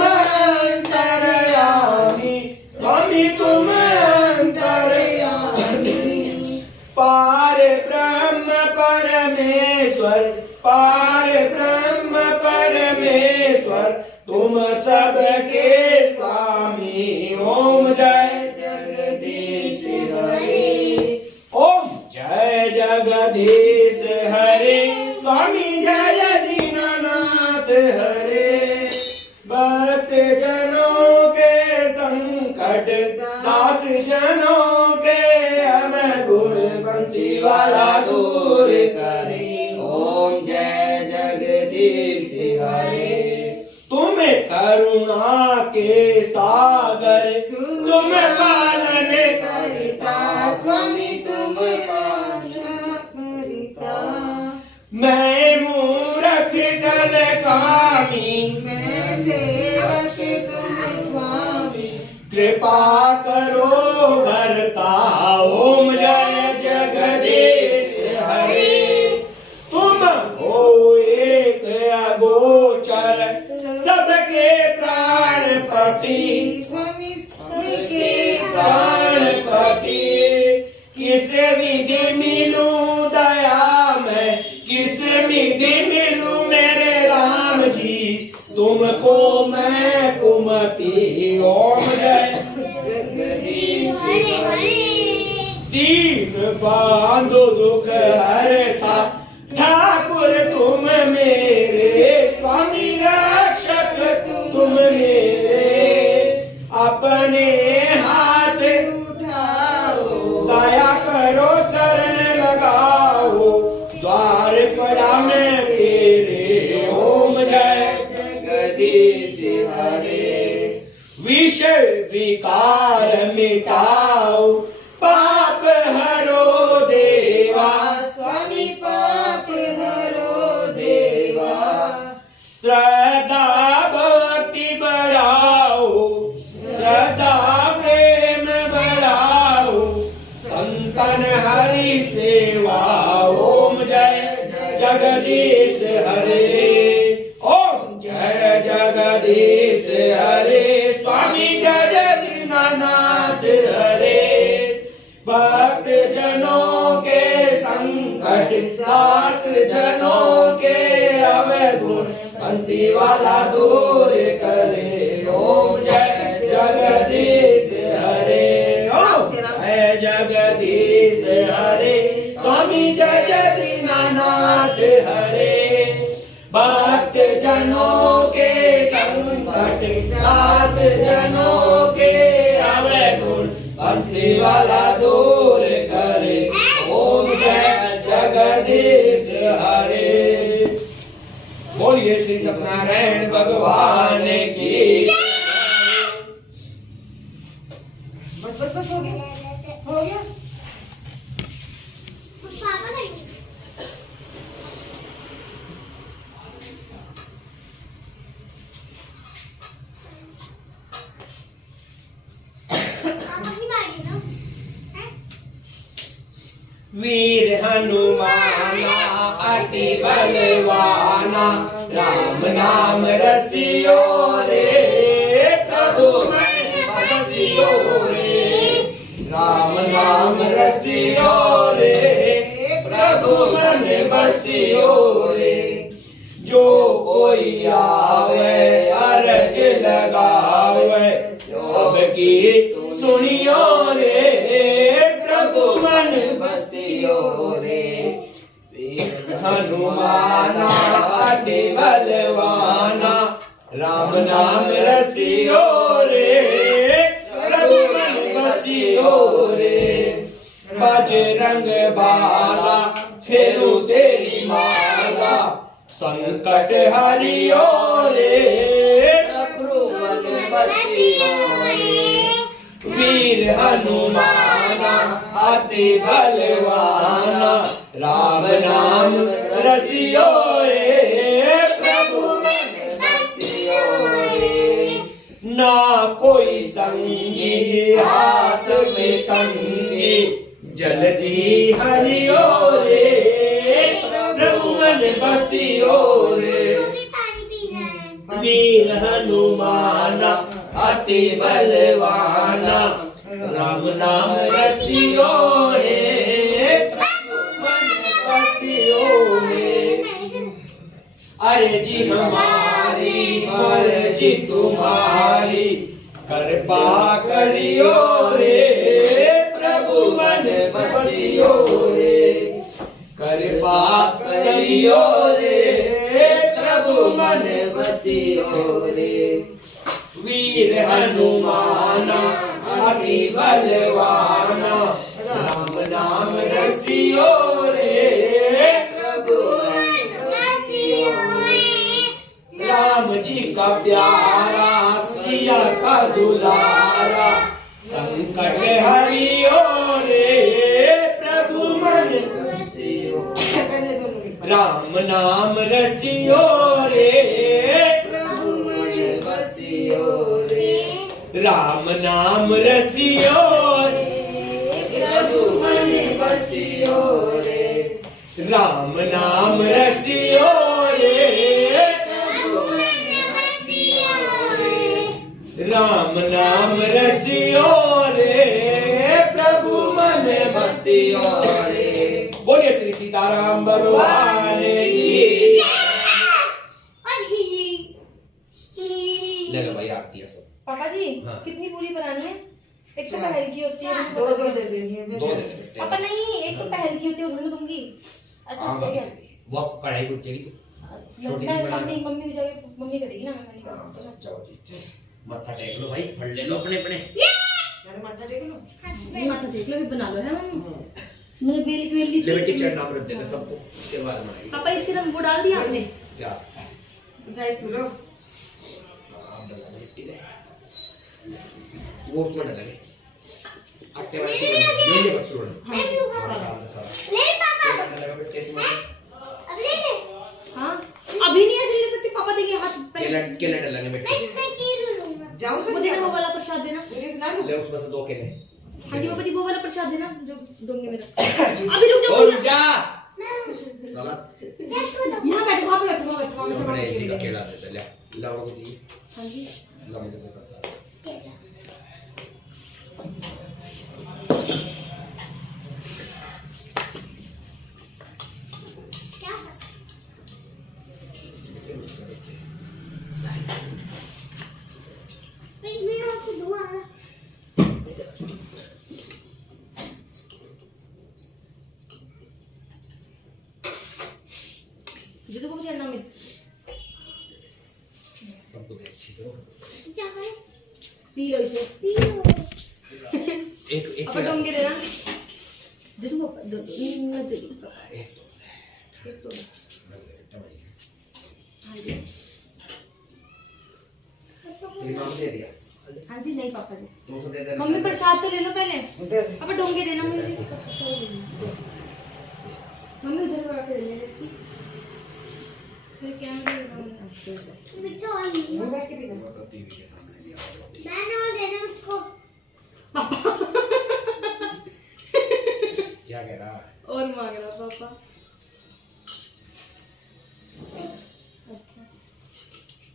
अंतर्यामी, स्वामी तुम अंतर्यामी। पार ब्रह्म परमेश्वर, पार ब्रह्म परमेश्वर, तुम सबके स्वामी, ओम जय जगदीश हरे। ओम जय जगदीश हरे, स्वामी जय दीनानाथ हरे। भक्त जनों के संकट, दास जनों के हमें गुण, बंसी वाला दूर करे, ओम जय जगदीश हरे। तुम करुणा के सागर, तुम पालन करता, स्वामी तुम रक्षा करता। मैं मूर्ख कल कामी, मैं सेवक तुम स्वामी। कृपा करो भरता, ओम जय जगदीश हरे। तुम हो एक अगोचर, सबके प्राणपति, स्वामी सबके प्राणपति। किस विधि मिलूं दया मैं, किस विधि मिलूं मेरे राम जी, तुमको मैं कुमति, ओम जय जगदीश हरे। दीन बांधो दुख हरता, ठाकुर तुम मेरे, स्वामी रक्षक तुम मेरे। अपने हाथ उठाओ, दया करो शरण लगाओ, द्वार पड़ा मैं तेरे, ओम जय जगदीश हरे। विष विकार मिटाओ, पाप हरो देवा, स्वामी पाप हरो देवा। श्रद्धा भक्ति बढ़ाओ, श्रद्धा प्रेम बढ़ाओ, संतन हरि सेवा, ओम जय जगदीश हरे। ओम जय जगदीश हरे, स्वामी जय दीनानाथ हरे। भक्त जनों के संकट, दास जनों के अवगुण, बंसी वाला दूर करे, ओम जय जगदीश हरे। ओम जय जगदीश हरे, स्वामी जय दीनानाथ हरे। भक्त जनों के संकट, दास जनों के अवगुण, बंसी वाला दूर करे, ओम जय जगदीश हरे। बोलिए श्री सत्यनारायण भगवान की। बस बस बस हो गया, हो गया। पापा करेंगे। पापा की बारी ना, हैं? वीर हनुमाना अति बलवाना, राम नाम रसियो रे, प्रभु मन बसियो रे। राम नाम रसियो रे, प्रभु मन बसियो रे। जो कोई आवे अरज लगावे, सबकी सुनियो रे, प्रभु मन बसियो रे। हनुमाना अति बलवाना, राम नाम रसियो रे, प्रभु मन बसियो रे। बजरंग बाला फेरू तेरी माला, संकट हरियो रे, प्रभु मन बसियो रे। वीर हनुमान माना अति बलवाना, राम नाम रसियो रे प्रभु मन बसियो रे। ना कोई संगी हाथ में कंगी, जल्दी हरियो रे प्रभु मन बसियो रे। मुझे पानी पीना है। वीर हनुमाना अति बलवाना, राम नाम रसियो रे प्रभु मन बसियो रे। अरे जी हमारी मर्जी तुम्हारी, कृपा करियो रे प्रभु मन बसियो रे। कृपा करियो रे प्रभु मन बसियो रे। वीर हनुमाना अति बलवाना, राम नाम रसियो रे प्रभु मन बसियो रे। राम जी का प्यारा सिया का दुलारा, संकट हरियो रे प्रभु मन बसियो। राम नाम रसियो रे प्रभु मन बसियो रे। राम नाम रसियो रे प्रभु मन बसियो रे। राम नाम रसियो रे प्रभु मन बसियो रे। राम नाम रसियो रे प्रभु मन बसियो रे। बोलिए श्री सीताराम भगवान की। ले लो भाई आरती है सब। पापा जी हाँ। कितनी पूरी बनानी है? एक तो पहल की होती है, दो दो दे देनी है। दो दे दे बेटे। पापा नहीं, एक तो पहल की होती है, उधर में दूंगी। अच्छा हाँ ठीक है। वो कढ़ाई कुछ चाहिए तो छोटी सी मैं बना मम्मी मम्मी की जगह मम्मी करेगी ना, मैं नहीं कर हाँ, बस सकती। जाओ जी। मत्था टेक लो भाई, फल ले लो अपने अपने। मेरे माथा टेक लो। नहीं, माथा देख लो, फिर बना लो है मम्मी। मैंने बेल दी ले बेटी थी। चढ़ना रख देना सबको, उसके बाद बनाएंगे। पापा इसके अंदर वो डाल दिया आपने? क्या ड्राई फ्रूट। लो आप डाला मिट्टी ले, वो उसमें डालेंगे आटे वाले से ये बस छोड़ सारा सारा ले पापा, डालेगा बेटे इसमें। अब ले ले। हाँ अभी नहीं ऐसे ले सकते पापा, देखिए हाथ पहले। केले डालेंगे बेटे। मैं की लूंगा। जाओ वो देना, वो वाला प्रसाद देना। मुझे सुना लो। ले उसमें से 2 केले। हाँ जी पापा जी, वो वाला प्रसाद देना जो डोंगे में रखा। अभी रुक और जाओ, जा साला यहाँ बैठो, वहाँ पे बैठो, वहाँ बैठो, वहाँ बैठो, वहाँ अपने इसी का बैठो। केला देते ले लाओ जी। हाँ जी लाओ मुझे प्रसाद। क्या? मेरे वहाँ से धुआं आ रहा। जिसको कुछ करना मत। सबको दे अच्छी तरह। क्या करें? पी लो इसे। P low. एक पापा डोंगे देना। दे दूँ पापा, दो मैं दे दूँ। एक एक तो हाँ जी नाम दे दिया। हाँ जी, नहीं पापा जी। 200 दे दे। मम्मी प्रसाद तो ले लो पहले। दे दे। पापा डोंगे देना मुझे। मम्मी उधर लगा के ले लेती। फिर क्या मिठाई। मुंह बैठ के पी लो। तो टीवी के सामने लिया होगा। मैं ना देना उसको। क्या कह रहा है? और मांग रहा पापा। अच्छा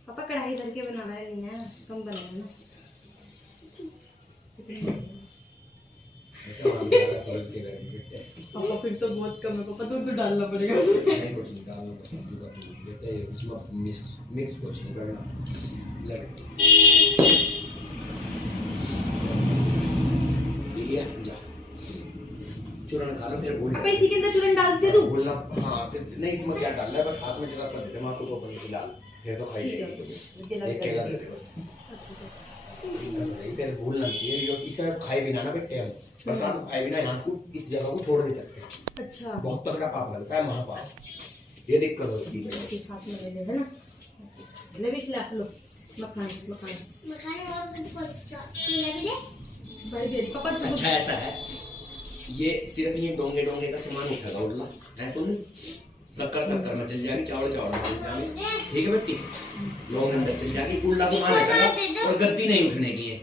पापा कढ़ाई धर के बनाना है, नहीं है कम बनाना है। सूरज के घर में बेटे पापा फिर तो बहुत कम है पापा, दूध डालना पड़ेगा। नहीं कुछ नहीं डालना, बस दूध का दूध बेटे इसमें मिक्स कुछ नहीं करना। ले बेटे लिया जा चूरन खा लो फिर भूल पापा इसी के अंदर चूरन डाल दे दूं? भूलना। हाँ तो नहीं इसमें क्या डालना है, बस हाथ में जरा सा दे दे मां को तो अपन फिलहाल फिर तो खाई ठीक है। लेगी। एक केला दे दे बस। फिर भूलना चाहिए जो इसे खाए बिना ना बेटे हम प्रसाद को खाए बिना यहाँ को इस जगह को छोड़ नहीं सकते। अच्छा बहुत तगड़ा पाप लगता है, महापाप। ये दिक्कत होती है। के साथ में ले ले है ना। ले भी खिला लो मखान मखान मखाने और कुछ पीला भी दे। भाई दे पापा अच्छा ऐसा है ये सिर्फ ये डोंगे डोंगे का सामान उठेगा उड़ला ऐ सुन शक्कर में चल जाएगी चावल में चल जाएगी ठीक है बेटी लोग अंदर चल जाएगी उड़ला सामान उठेगा और गद्दी नहीं उठने की है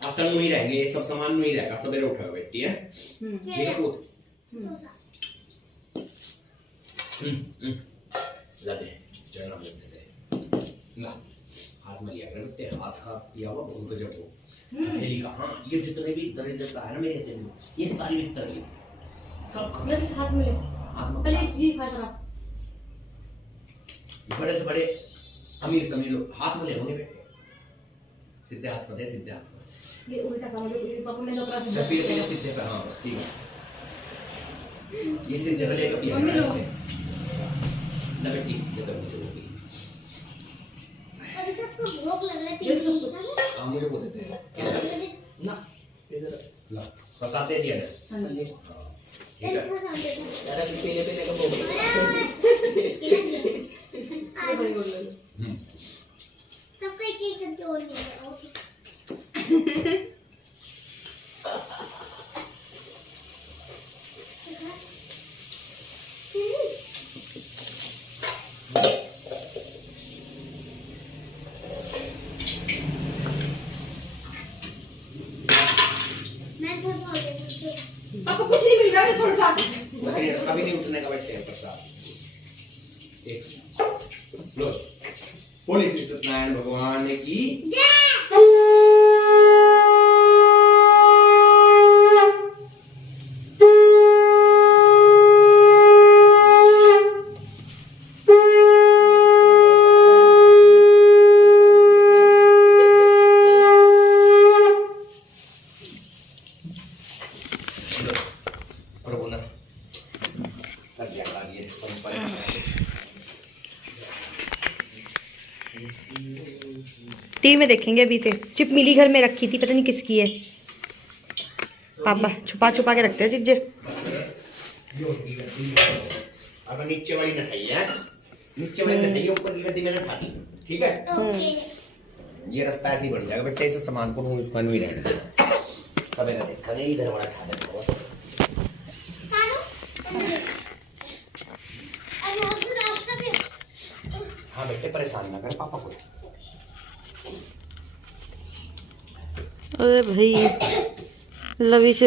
आसन में ही रहेंगे ये सब सामान में ही रहेगा सवेरे उठाओ बेटी है ठीक है उठ ला दे जरा दे दे ला हाथ में लिया कर बेटे हाथ का किया हुआ बहुत गजब हो हेली का हाँ ये जितने भी दरिद्रता है ना मेरे तेरे ये सारी वितर ये सब ले हाथ में ले पहले ये खा जरा बड़े से बड़े अमीर समीर लोग हाथ में ले होंगे बेटे सीधे हाथ पर दे सीधे हाथ पर ये उल्टा काम ले पापा ने लोकरा से जब ये सीधे पर हाँ बस ठीक है ये सीधे पर लेकर पिया मम्मी लोग ना बेटी ये तो मुझे होगी अभी सबको भूख लग रही है हाँ मुझे वो देते हैं ना इधर ला प्रसाद दे दिया ना हां जी ठीक है यार अभी पीने का भोग सबको एक करके और मिलेगा ओके मैं थोड़ा सा और दे दूँ पापा कुछ नहीं मिल रहा है थोड़ा सा अभी नहीं उठने का बैठे हैं प्रसाद एक लो बोले श्री सत्यनारायण भगवान की प्रभु ना लग जाएगा ये संपर्क टीवी में देखेंगे अभी से चिप मिली घर में रखी थी पता नहीं किसकी है पापा छुपा छुपा के रखते हैं चीजें अब नीचे वाली न खाई है नीचे वाली न खाई ऊपर की गद्दी में न खाती ठीक है ओके ये रास्ता ऐसे ही बन जाएगा बेटे इसे सामान को बन ही रहना सवेरे देखा नहीं इधर वाला खा देगा हाँ बेटे परेशान ना कर पापा को अरे भाई लविश